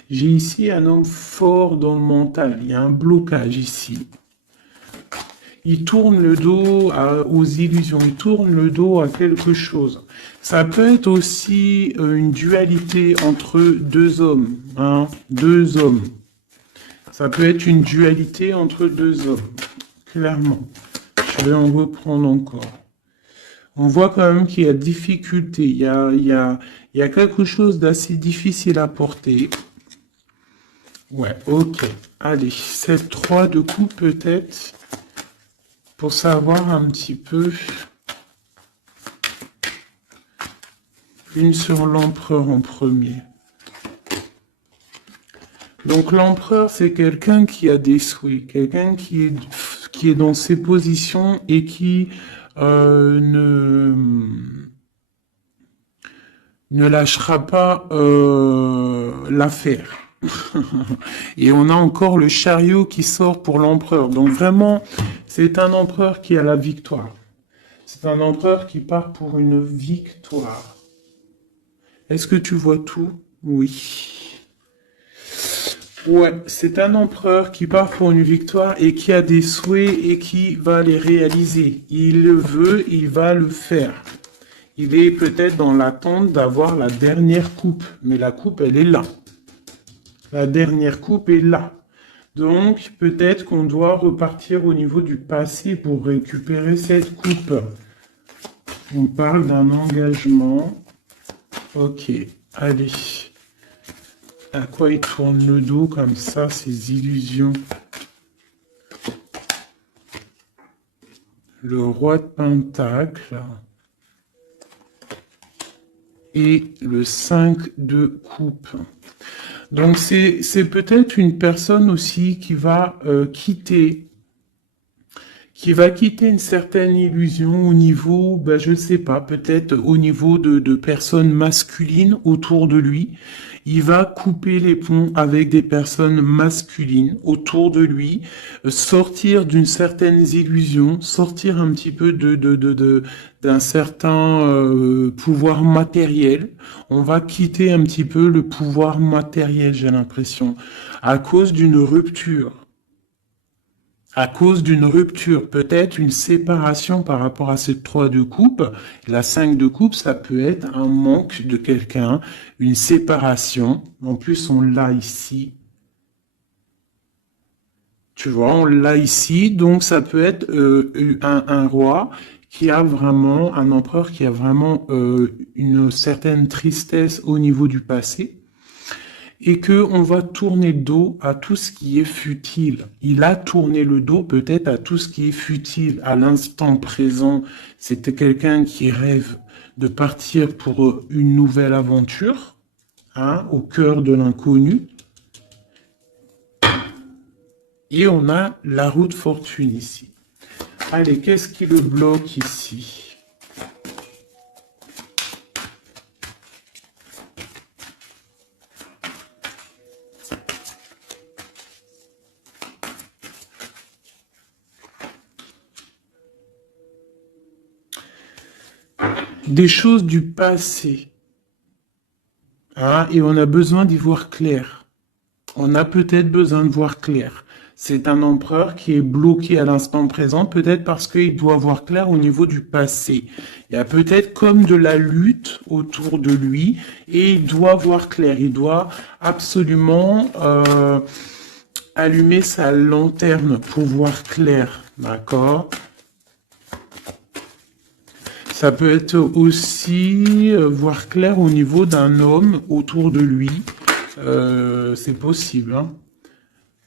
J'ai ici un homme fort dans le mental. Il y a un blocage ici. il tourne le dos aux illusions, il tourne le dos à quelque chose. Ça peut être aussi une dualité entre deux hommes, hein, deux hommes. Ça peut être une dualité entre deux hommes, clairement. Je vais en reprendre encore. On voit quand même qu'il y a difficulté, il y a quelque chose d'assez difficile à porter. Ouais, ok. Allez, cette 3 de coupe peut-être, pour savoir un petit peu. Une sur l'empereur en premier. Donc l'empereur, c'est quelqu'un qui a des souhaits, quelqu'un qui est dans ses positions et qui ne lâchera pas l'affaire. Et on a encore le chariot qui sort pour l'empereur. Donc vraiment, c'est un empereur qui a la victoire. C'est un empereur qui part pour une victoire. Est-ce que tu vois tout? Oui. Ouais, c'est un empereur qui part pour une victoire et qui a des souhaits et qui va les réaliser. Il le veut, il va le faire. Il est peut-être dans l'attente d'avoir la dernière coupe, mais la coupe, elle est là. La dernière coupe est là. Donc, peut-être qu'on doit repartir au niveau du passé pour récupérer cette coupe. On parle d'un engagement. Ok, allez. À quoi il tourne le dos comme ça, ces illusions? Le roi de Pentacle. Et le 5 de coupe. Donc c'est peut-être une personne aussi qui va quitter une certaine illusion au niveau, ben je sais pas, peut-être au niveau de personnes masculines autour de lui. Il va couper les ponts avec des personnes masculines autour de lui, sortir d'une certaine illusion, sortir un petit peu d'un certain pouvoir matériel. On va quitter un petit peu le pouvoir matériel, j'ai l'impression, à cause d'une rupture. À cause d'une rupture, peut-être une séparation par rapport à cette 3 de coupe. La 5 de coupe, ça peut être un manque de quelqu'un, une séparation. En plus, on l'a ici. Tu vois, on l'a ici. Donc, ça peut être un roi qui a vraiment, un empereur qui a vraiment une certaine tristesse au niveau du passé. Et que on va tourner le dos à tout ce qui est futile. Il a tourné le dos peut-être à tout ce qui est futile. À l'instant présent, c'était quelqu'un qui rêve de partir pour une nouvelle aventure, hein, au cœur de l'inconnu. Et on a la roue de fortune ici. Allez, qu'est-ce qui le bloque ici ? Des choses du passé. Ah, et on a besoin d'y voir clair. On a peut-être besoin de voir clair. C'est un empereur qui est bloqué à l'instant présent, peut-être parce qu'il doit voir clair au niveau du passé. Il y a peut-être comme de la lutte autour de lui, et il doit voir clair. Il doit absolument allumer sa lanterne pour voir clair. D'accord ? Ça peut être aussi voir clair au niveau d'un homme autour de lui. C'est possible. Hein.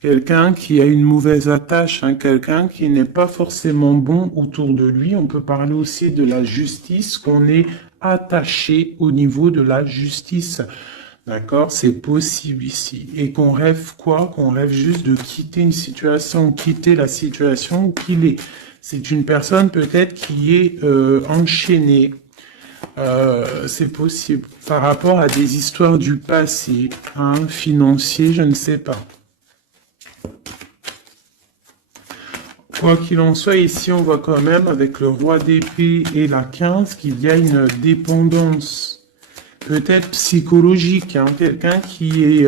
Quelqu'un qui a une mauvaise attache, hein, quelqu'un qui n'est pas forcément bon autour de lui. On peut parler aussi de la justice, qu'on est attaché au niveau de la justice. D'accord? C'est possible ici. Et qu'on rêve quoi? Qu'on rêve juste de quitter une situation, quitter la situation qu'il est. C'est une personne peut-être qui est enchaînée. C'est possible. Par rapport à des histoires du passé, hein, financier, je ne sais pas. Quoi qu'il en soit, ici, on voit quand même, avec le roi d'épée et la 15, qu'il y a une dépendance, peut-être psychologique, hein, quelqu'un qui est,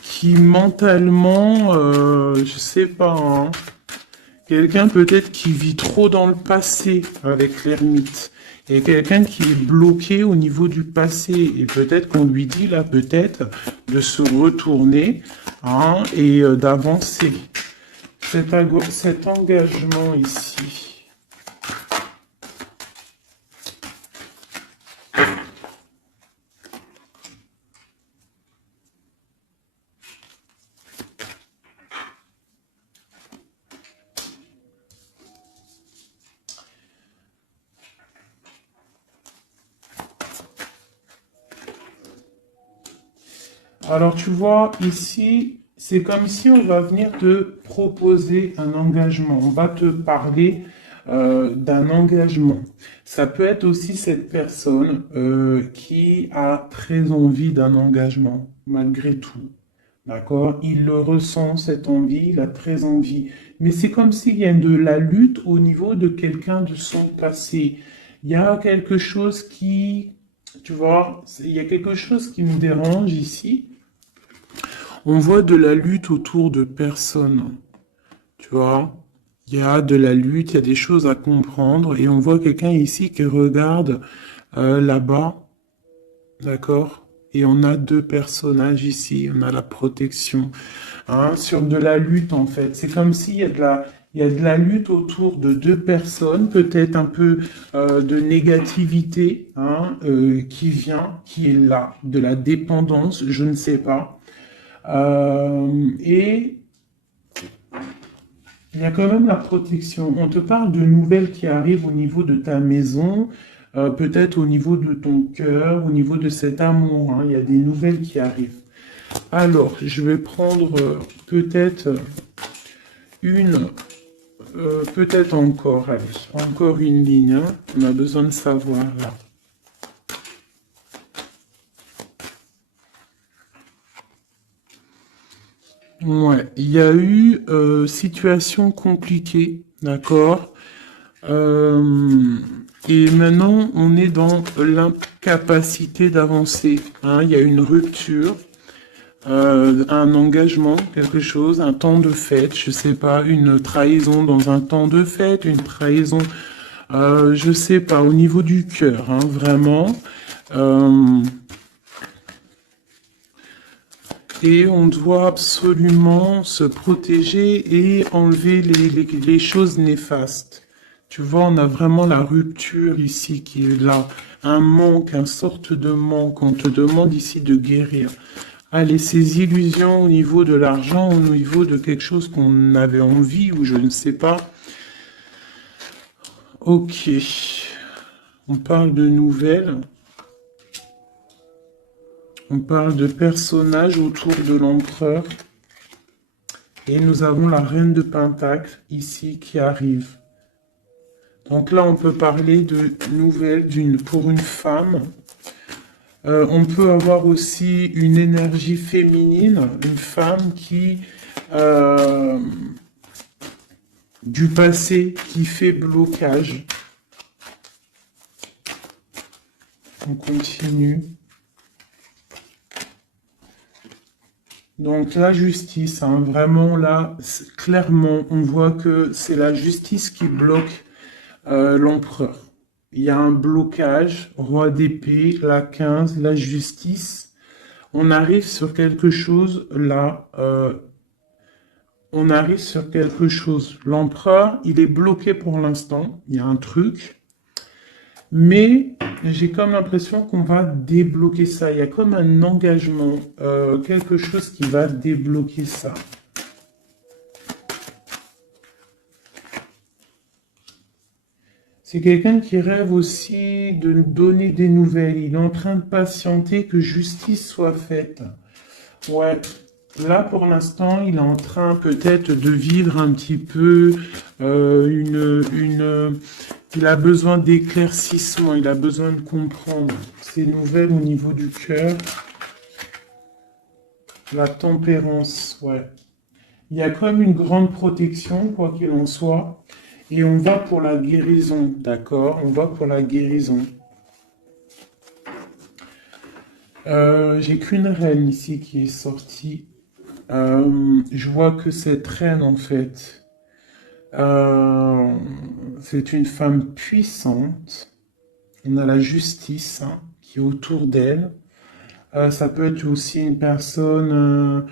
qui mentalement, je sais pas, hein, Quelqu'un peut-être qui vit trop dans le passé avec l'ermite. Et quelqu'un qui est bloqué au niveau du passé. Et peut-être qu'on lui dit là, peut-être, de se retourner hein, et d'avancer. Cet engagement ici. Alors tu vois, ici, c'est comme si on va venir te proposer un engagement. On va te parler d'un engagement. Ça peut être aussi cette personne qui a très envie d'un engagement, malgré tout. D'accord? Il le ressent, cette envie, il a très envie. Mais c'est comme s'il y a de la lutte au niveau de quelqu'un de son passé. Il y a quelque chose qui, tu vois, il y a quelque chose qui me dérange ici. On voit de la lutte autour de personnes, tu vois. Il y a de la lutte, il y a des choses à comprendre, et on voit quelqu'un ici qui regarde là-bas, d'accord? Et on a deux personnages ici, on a la protection, hein, sur de la lutte en fait. C'est comme s'il y a il y a de la lutte autour de deux personnes, peut-être un peu de négativité hein, qui vient, qui est là, de la dépendance, je ne sais pas. Et il y a quand même la protection. On te parle de nouvelles qui arrivent au niveau de ta maison, peut-être au niveau de ton cœur, au niveau de cet amour. Hein. Il y a des nouvelles qui arrivent. Alors, je vais prendre peut-être une, peut-être encore, allez, encore une ligne. Hein. On a besoin de savoir là. Ouais, il y a eu situation compliquée, d'accord? Euh, et maintenant, on est dans l'incapacité d'avancer. Hein. Il y a une rupture, un engagement, quelque chose, un temps de fête, je sais pas, une trahison dans un temps de fête, une trahison, je sais pas, au niveau du cœur, hein, vraiment. Euh, Et on doit absolument se protéger et enlever les choses néfastes. Tu vois, on a vraiment la rupture ici qui est là. Un manque, une sorte de manque. On te demande ici de guérir. Allez, ces illusions au niveau de l'argent, au niveau de quelque chose qu'on avait envie ou je ne sais pas. Ok. On parle de nouvelles. On parle de personnages autour de l'empereur. Et nous avons la reine de Pentacle ici qui arrive. Donc là, on peut parler de nouvelles pour une femme. On peut avoir aussi une énergie féminine, une femme qui du passé qui fait blocage. On continue. Donc la justice, hein, vraiment là, clairement, on voit que c'est la justice qui bloque l'empereur. Il y a un blocage, roi d'épée, la 15, la justice. On arrive sur quelque chose là. On arrive sur quelque chose. L'empereur, il est bloqué pour l'instant. Il y a un truc. Mais j'ai comme l'impression qu'on va débloquer ça. Il y a comme un engagement, quelque chose qui va débloquer ça. C'est quelqu'un qui rêve aussi de nous donner des nouvelles. Il est en train de patienter que justice soit faite. Ouais. Là, pour l'instant, il est en train peut-être de vivre un petit peu il a besoin d'éclaircissement, il a besoin de comprendre ces nouvelles au niveau du cœur. La tempérance, ouais. Il y a comme une grande protection, quoi qu'il en soit. Et on va pour la guérison, d'accord? On va pour la guérison. J'ai qu'une reine ici qui est sortie. Je vois que cette reine, en fait, Euh, c'est une femme puissante. On a la justice hein, qui est autour d'elle. Ça peut être aussi une personne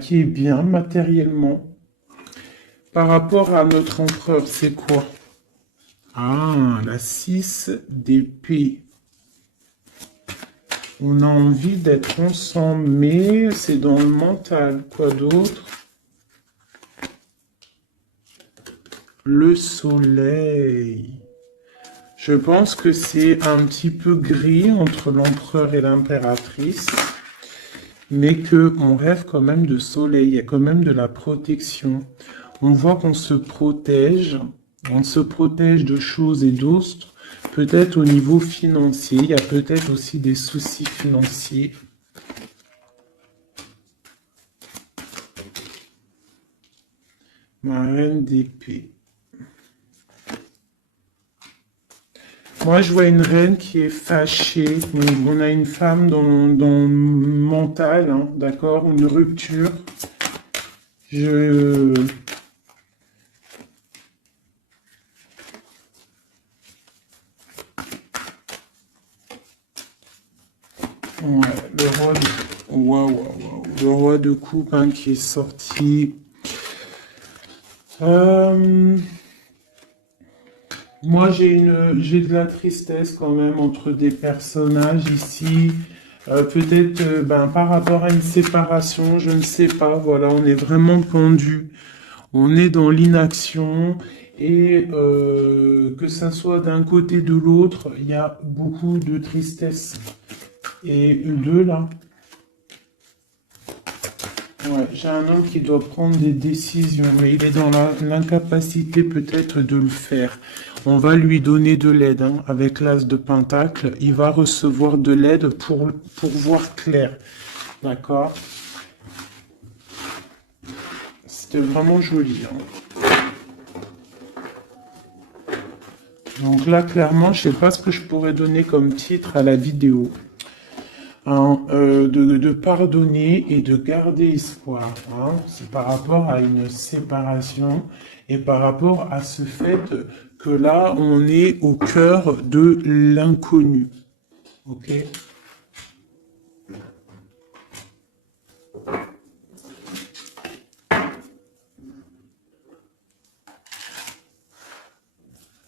qui est bien matériellement. Par rapport à notre empereur, c'est quoi? Ah, la 6 d'épée. On a envie d'être ensemble, mais c'est dans le mental. Quoi d'autre? Le soleil. Je pense que c'est un petit peu gris entre l'empereur et l'impératrice, mais qu'on rêve quand même de soleil, il y a quand même de la protection. On voit qu'on se protège, on se protège de choses et d'autres, peut-être au niveau financier, il y a peut-être aussi des soucis financiers. Ma reine d'épée. Moi, je vois une reine qui est fâchée. On a une femme dans le mental, hein, d'accord, une rupture. Je... Ouais, le roi de coupe hein, qui est sorti. Moi, j'ai de la tristesse quand même entre des personnages ici. Peut-être par rapport à une séparation, je ne sais pas. Voilà, on est vraiment pendu. On est dans l'inaction. Et que ça soit d'un côté ou de l'autre, il y a beaucoup de tristesse. Et deux là. Ouais, j'ai un homme qui doit prendre des décisions, mais il est dans l'incapacité peut-être de le faire. On va lui donner de l'aide, hein, avec l'as de Pentacle. Il va recevoir de l'aide pour voir clair. D'accord? C'était vraiment joli. Hein. Donc là, clairement, je sais pas ce que je pourrais donner comme titre à la vidéo. Hein, de pardonner et de garder espoir. Hein. C'est par rapport à une séparation et par rapport à ce fait que là, on est au cœur de l'inconnu. Ok?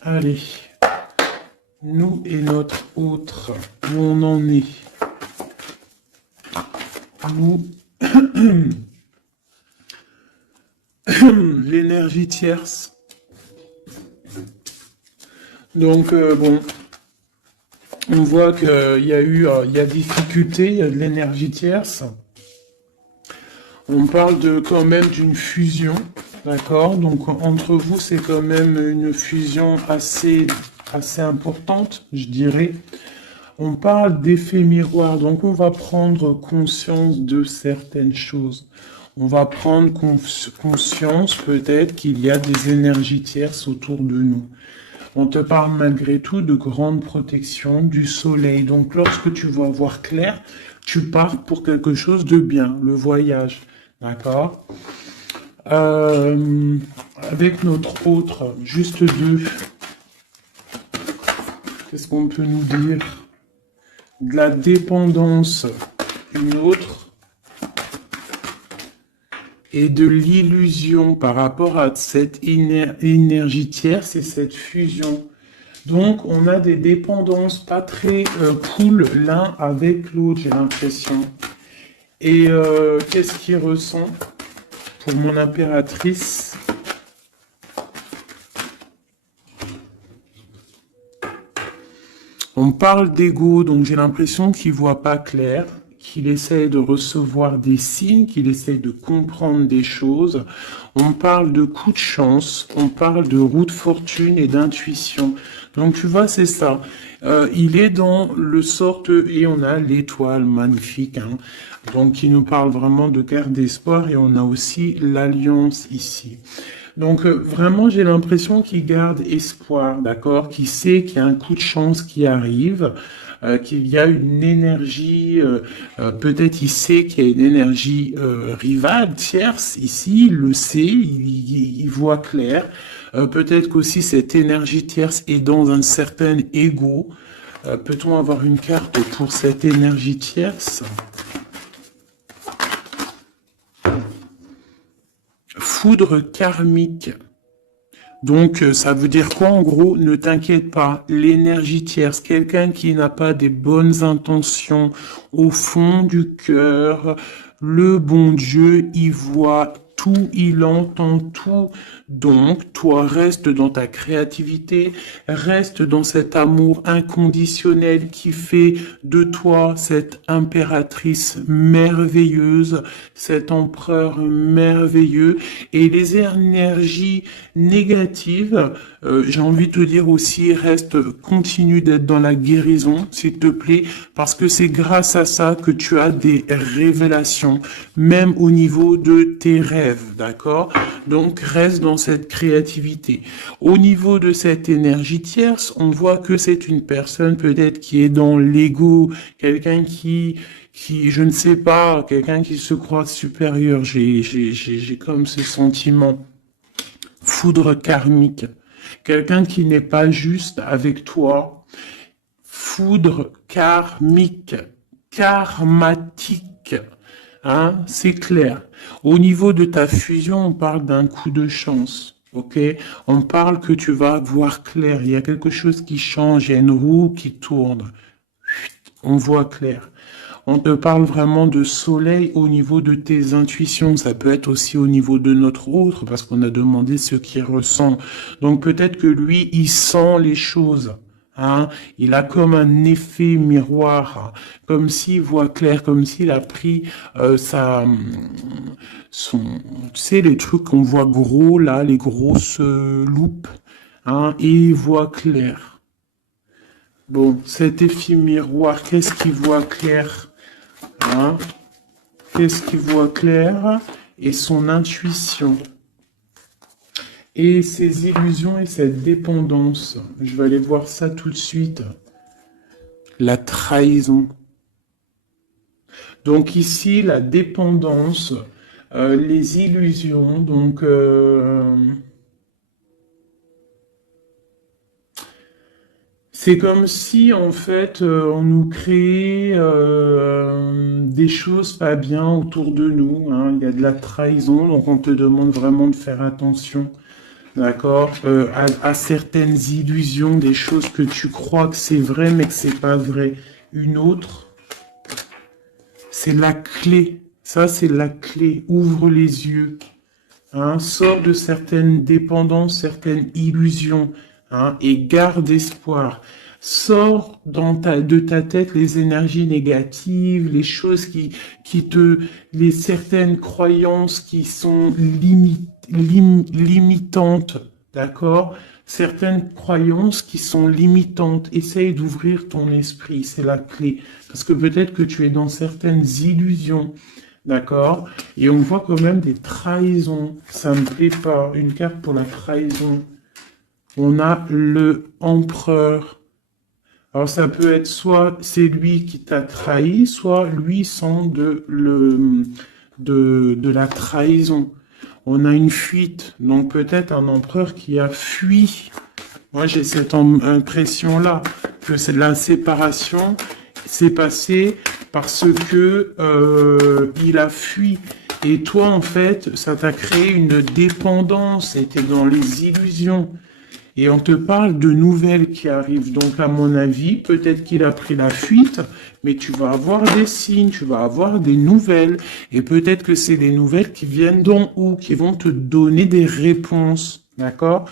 Allez, nous et notre autre, où on en est. Nous, l'énergie tierce. Donc, bon, on voit qu'il y a il y a difficulté, il y a de l'énergie tierce. On parle quand même d'une fusion, d'accord? Donc, entre vous, c'est quand même une fusion assez importante, je dirais. On parle d'effet miroir, donc on va prendre conscience de certaines choses. On va prendre conscience peut-être qu'il y a des énergies tierces autour de nous. On te parle malgré tout de grande protection du soleil. Donc lorsque tu vas voir clair, tu pars pour quelque chose de bien, le voyage. D'accord? Avec notre autre, juste deux. Qu'est-ce qu'on peut nous dire? De la dépendance, une autre, et de l'illusion par rapport à cette énergie tierce et cette fusion. Donc, on a des dépendances pas très cool l'un avec l'autre, j'ai l'impression. Et qu'est-ce qu'il ressent pour mon impératrice? On parle d'ego, donc j'ai l'impression qu'il voit pas clair, qu'il essaye de recevoir des signes, qu'il essaye de comprendre des choses. On parle de coup de chance, on parle de roue de fortune et d'intuition. Donc tu vois, c'est ça. Il est dans le sorte, et on a l'étoile magnifique, hein, donc qui nous parle vraiment de guerre d'espoir, et on a aussi l'alliance ici. Donc vraiment, j'ai l'impression qu'il garde espoir, d'accord, qu'il sait qu'il y a un coup de chance qui arrive, qu'il y a une énergie, peut-être il sait qu'il y a une énergie rivale, tierce, ici, il le sait, il voit clair. Peut-être qu'aussi cette énergie tierce est dans un certain ego. Peut-on avoir une carte pour cette énergie tierce? Foudre karmique. Donc, ça veut dire quoi en gros? Ne t'inquiète pas, l'énergie tierce, quelqu'un qui n'a pas des bonnes intentions au fond du cœur, le bon Dieu, il voit tout, il entend tout. Donc, toi, reste dans ta créativité, reste dans cet amour inconditionnel qui fait de toi cette impératrice merveilleuse, cet empereur merveilleux. Et les énergies négatives, j'ai envie de te dire aussi, continue d'être dans la guérison, s'il te plaît, parce que c'est grâce à ça que tu as des révélations, même au niveau de tes rêves, d'accord? Donc, reste dans cette créativité. Au niveau de cette énergie tierce, on voit que c'est une personne peut-être qui est dans l'ego, quelqu'un qui, je ne sais pas, quelqu'un qui se croit supérieur. J'ai comme ce sentiment. Foudre karmique. Quelqu'un qui n'est pas juste avec toi. Foudre karmique. Karmatique. Hein, c'est clair. Au niveau de ta fusion, on parle d'un coup de chance. Ok? On parle que tu vas voir clair. Il y a quelque chose qui change. Il y a une roue qui tourne. On voit clair. On te parle vraiment de soleil au niveau de tes intuitions. Ça peut être aussi au niveau de notre autre, parce qu'on a demandé ce qu'il ressent. Donc peut-être que lui, il sent les choses. Hein, il a comme un effet miroir, comme s'il voit clair, comme s'il a pris tu sais, les trucs qu'on voit gros là, les grosses loupes, hein, et il voit clair. Bon, cet effet miroir, qu'est-ce qu'il voit clair? Hein? Qu'est-ce qu'il voit clair? Et son intuition. Et ses illusions et cette dépendance. Je vais aller voir ça tout de suite. La trahison. Donc ici, la dépendance, les illusions, donc... c'est comme si, en fait, on nous créait des choses pas bien autour de nous. Hein. Il y a de la trahison, donc on te demande vraiment de faire attention, d'accord, à certaines illusions, des choses que tu crois que c'est vrai, mais que c'est pas vrai. Une autre, c'est la clé. Ça, c'est la clé. Ouvre les yeux. Hein. Sors de certaines dépendances, certaines illusions. Hein, et garde espoir. Sors de ta tête les énergies négatives, les choses les certaines croyances qui sont limitantes, d'accord? Certaines croyances qui sont limitantes. Essaye d'ouvrir ton esprit, c'est la clé. Parce que peut-être que tu es dans certaines illusions. D'accord? Et on voit quand même des trahisons. Ça me plaît pas. Une carte pour la trahison. On a le empereur. Alors ça peut être soit c'est lui qui t'a trahi, soit lui sent de la trahison. On a une fuite, donc peut-être un empereur qui a fui. Moi j'ai cette impression-là, que c'est de la séparation, c'est passé parce que il a fui. Et toi en fait, ça t'a créé une dépendance, et t'es dans les illusions. Et on te parle de nouvelles qui arrivent. Donc, à mon avis, peut-être qu'il a pris la fuite, mais tu vas avoir des signes, tu vas avoir des nouvelles. Et peut-être que c'est des nouvelles qui viennent d'en haut, qui vont te donner des réponses. D'accord?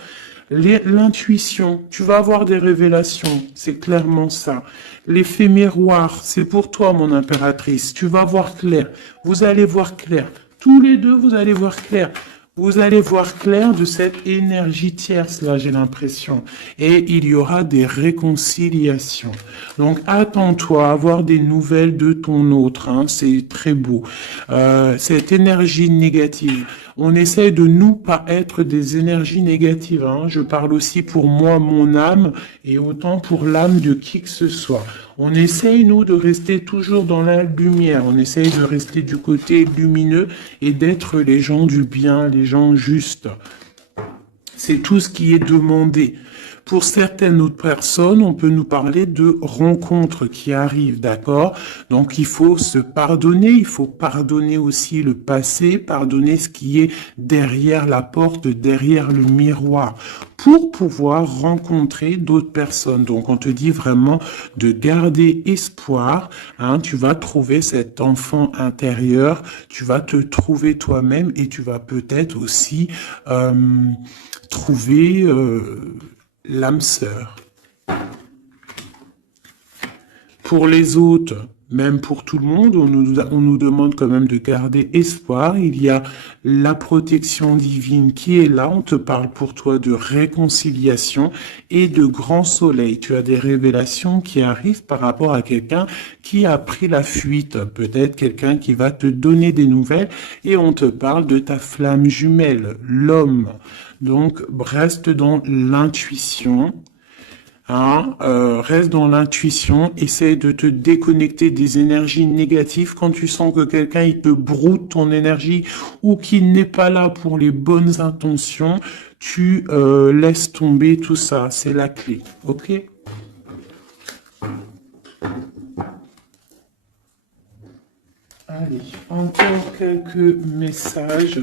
L'intuition, tu vas avoir des révélations. C'est clairement ça. L'effet miroir, c'est pour toi, mon impératrice. Tu vas voir clair. Vous allez voir clair. Tous les deux, vous allez voir clair. Vous allez voir clair de cette énergie tierce, là, j'ai l'impression. Et il y aura des réconciliations. Donc, attends-toi à avoir des nouvelles de ton autre. Hein, c'est très beau. Cette énergie négative. On essaie de nous pas être des énergies négatives. Hein. Je parle aussi pour moi, mon âme, et autant pour l'âme de qui que ce soit. On essaye, nous, de rester toujours dans la lumière. On essaye de rester du côté lumineux et d'être les gens du bien, les gens justes. C'est tout ce qui est demandé. Pour certaines autres personnes, on peut nous parler de rencontres qui arrivent, d'accord? Donc, il faut se pardonner, il faut pardonner aussi le passé, pardonner ce qui est derrière la porte, derrière le miroir, pour pouvoir rencontrer d'autres personnes. Donc, on te dit vraiment de garder espoir, hein, tu vas trouver cet enfant intérieur, tu vas te trouver toi-même et tu vas peut-être aussi trouver l'âme sœur. Pour les autres, même pour tout le monde, on nous demande quand même de garder espoir. Il y a la protection divine qui est là. On te parle pour toi de réconciliation et de grand soleil. Tu as des révélations qui arrivent par rapport à quelqu'un qui a pris la fuite. Peut-être quelqu'un qui va te donner des nouvelles et on te parle de ta flamme jumelle, l'homme. Donc, reste dans l'intuition. Hein, reste dans l'intuition, essaie de te déconnecter des énergies négatives quand tu sens que quelqu'un il te broute ton énergie ou qu'il n'est pas là pour les bonnes intentions, tu laisses tomber tout ça, c'est la clé, ok? Allez, encore quelques messages.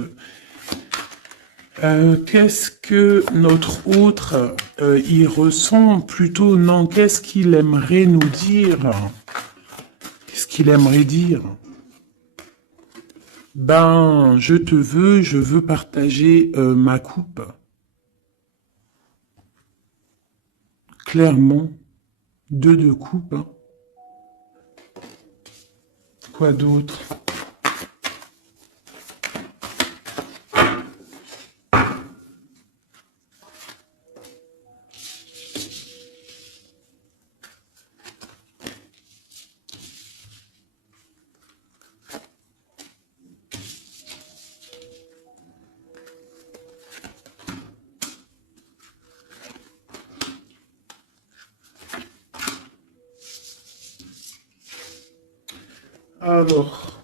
Qu'est-ce que notre autre y ressent plutôt? Non, qu'est-ce qu'il aimerait nous dire? Qu'est-ce qu'il aimerait dire? Ben, je veux partager ma coupe. Clairement, deux de coupe. Hein. Quoi d'autre? Alors,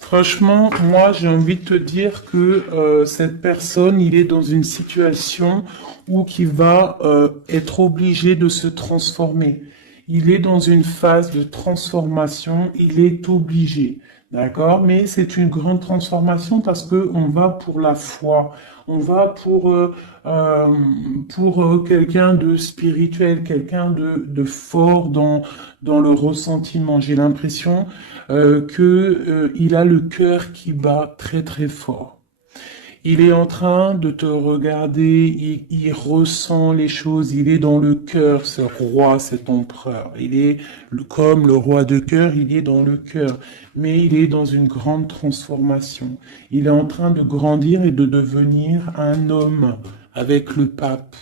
franchement, moi, j'ai envie de te dire que cette personne, il est dans une situation où il va être obligé de se transformer. Il est dans une phase de transformation, il est obligé, d'accord? Mais c'est une grande transformation parce que on va pour la foi, on va pour quelqu'un de spirituel, quelqu'un de fort dans le ressentiment. J'ai l'impression il a le cœur qui bat très très fort. Il est en train de te regarder, il ressent les choses, il est dans le cœur, ce roi, cet empereur. Il est comme le roi de cœur, il est dans le cœur, mais il est dans une grande transformation. Il est en train de grandir et de devenir un homme avec le pape.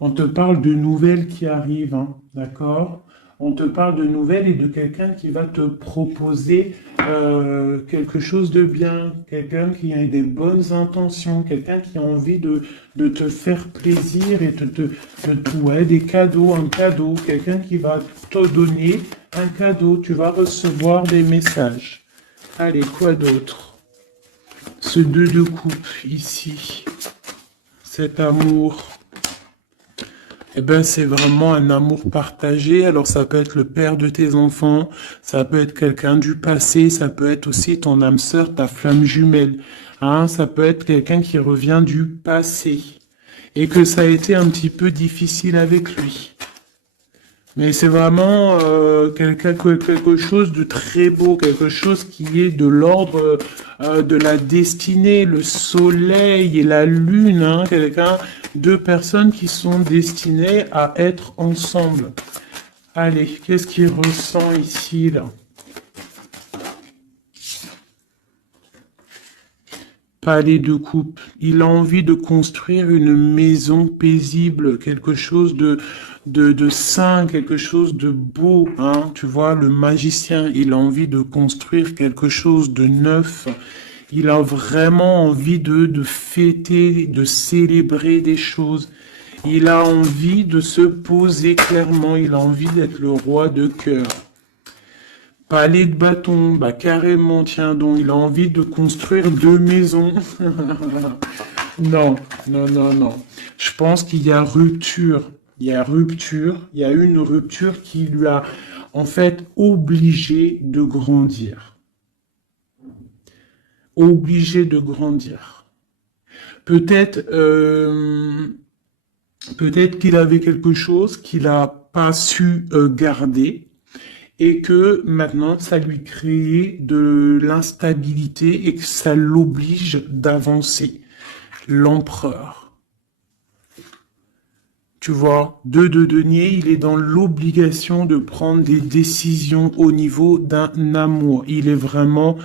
On te parle de nouvelles qui arrivent, hein, d'accord? On te parle de nouvelles et de quelqu'un qui va te proposer quelque chose de bien, quelqu'un qui a des bonnes intentions, quelqu'un qui a envie de te faire plaisir et ouais, des cadeaux, un cadeau, quelqu'un qui va te donner un cadeau, tu vas recevoir des messages. Allez, quoi d'autre? Ce 2 de coupe ici, cet amour. Eh ben, c'est vraiment un amour partagé. Alors, ça peut être le père de tes enfants, ça peut être quelqu'un du passé, ça peut être aussi ton âme sœur, ta flamme jumelle. Hein, ça peut être quelqu'un qui revient du passé et que ça a été un petit peu difficile avec lui. Mais c'est vraiment quelque chose de très beau, quelque chose qui est de l'ordre de la destinée, le soleil et la lune, hein, deux personnes qui sont destinées à être ensemble. Allez, qu'est-ce qu'il ressent ici, là? Palais de coupe. Il a envie de construire une maison paisible, quelque chose de sain, quelque chose de beau, hein. Tu vois, le magicien, il a envie de construire quelque chose de neuf. Il a vraiment envie de fêter, de célébrer des choses. Il a envie de se poser clairement. Il a envie d'être le roi de cœur. Palais de bâton, bah carrément, tiens donc, il a envie de construire 2 maisons. Non, non, non, non. Je pense qu'il y a rupture. Il y a rupture. Il y a une rupture qui lui a, en fait, obligé de grandir. Obligé de grandir. Peut-être, peut-être qu'il avait quelque chose qu'il n'a pas su garder et que maintenant ça lui crée de l'instabilité et que ça l'oblige d'avancer. L'empereur. Tu vois, de denier, il est dans l'obligation de prendre des décisions au niveau d'un amour. Il est vraiment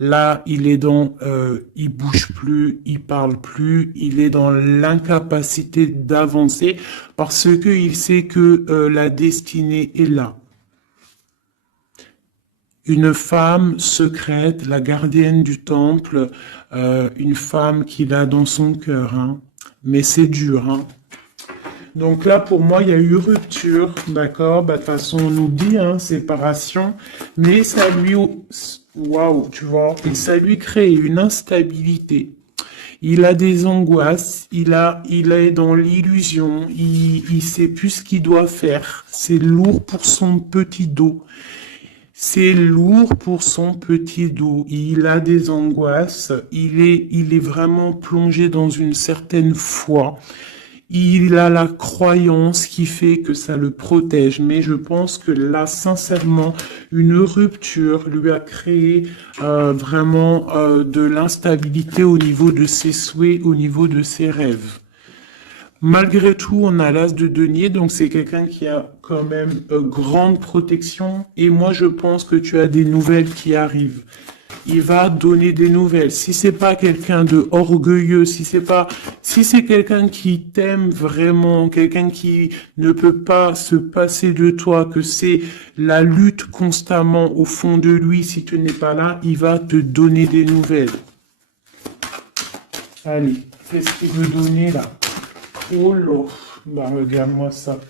là, il est dans, il bouge plus, il parle plus, il est dans l'incapacité d'avancer parce que il sait que la destinée est là. Une femme secrète, la gardienne du temple, une femme qu'il a dans son cœur, hein. Mais c'est dur, hein. Donc là, pour moi, il y a eu rupture, d'accord? Bah, de toute façon, on nous dit, hein, séparation, mais ça lui, waouh, tu vois, et ça lui crée une instabilité. Il a des angoisses, il est dans l'illusion, il sait plus ce qu'il doit faire. C'est lourd pour son petit dos. C'est lourd pour son petit dos. Il a des angoisses. Il est vraiment plongé dans une certaine foi. Il a la croyance qui fait que ça le protège. Mais je pense que là, sincèrement, une rupture lui a créé vraiment de l'instabilité au niveau de ses souhaits, au niveau de ses rêves. Malgré tout, on a l'as de denier, donc c'est quelqu'un qui a quand même grande protection. Et moi, je pense que tu as des nouvelles qui arrivent. Il va donner des nouvelles. Si c'est pas quelqu'un de orgueilleux, si c'est quelqu'un qui t'aime vraiment, quelqu'un qui ne peut pas se passer de toi, que c'est la lutte constamment au fond de lui, si tu n'es pas là, il va te donner des nouvelles. Allez, qu'est-ce qu'il veut donner là? Oh là, bah regarde-moi ça.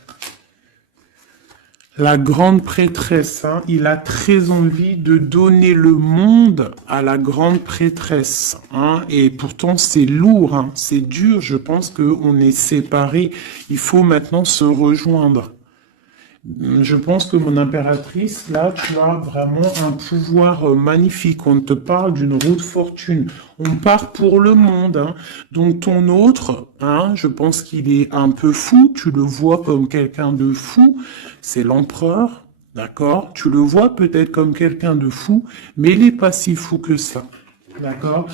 La grande prêtresse, hein, il a très envie de donner le monde à la grande prêtresse, hein, et pourtant c'est lourd, hein, c'est dur, je pense qu'on est séparés, il faut maintenant se rejoindre. Je pense que mon impératrice, là, tu as vraiment un pouvoir magnifique. On te parle d'une roue de fortune. On part pour le monde, hein. Donc ton autre, hein, je pense qu'il est un peu fou. Tu le vois comme quelqu'un de fou. C'est l'empereur, d'accord? Tu le vois peut-être comme quelqu'un de fou, mais il n'est pas si fou que ça, d'accord?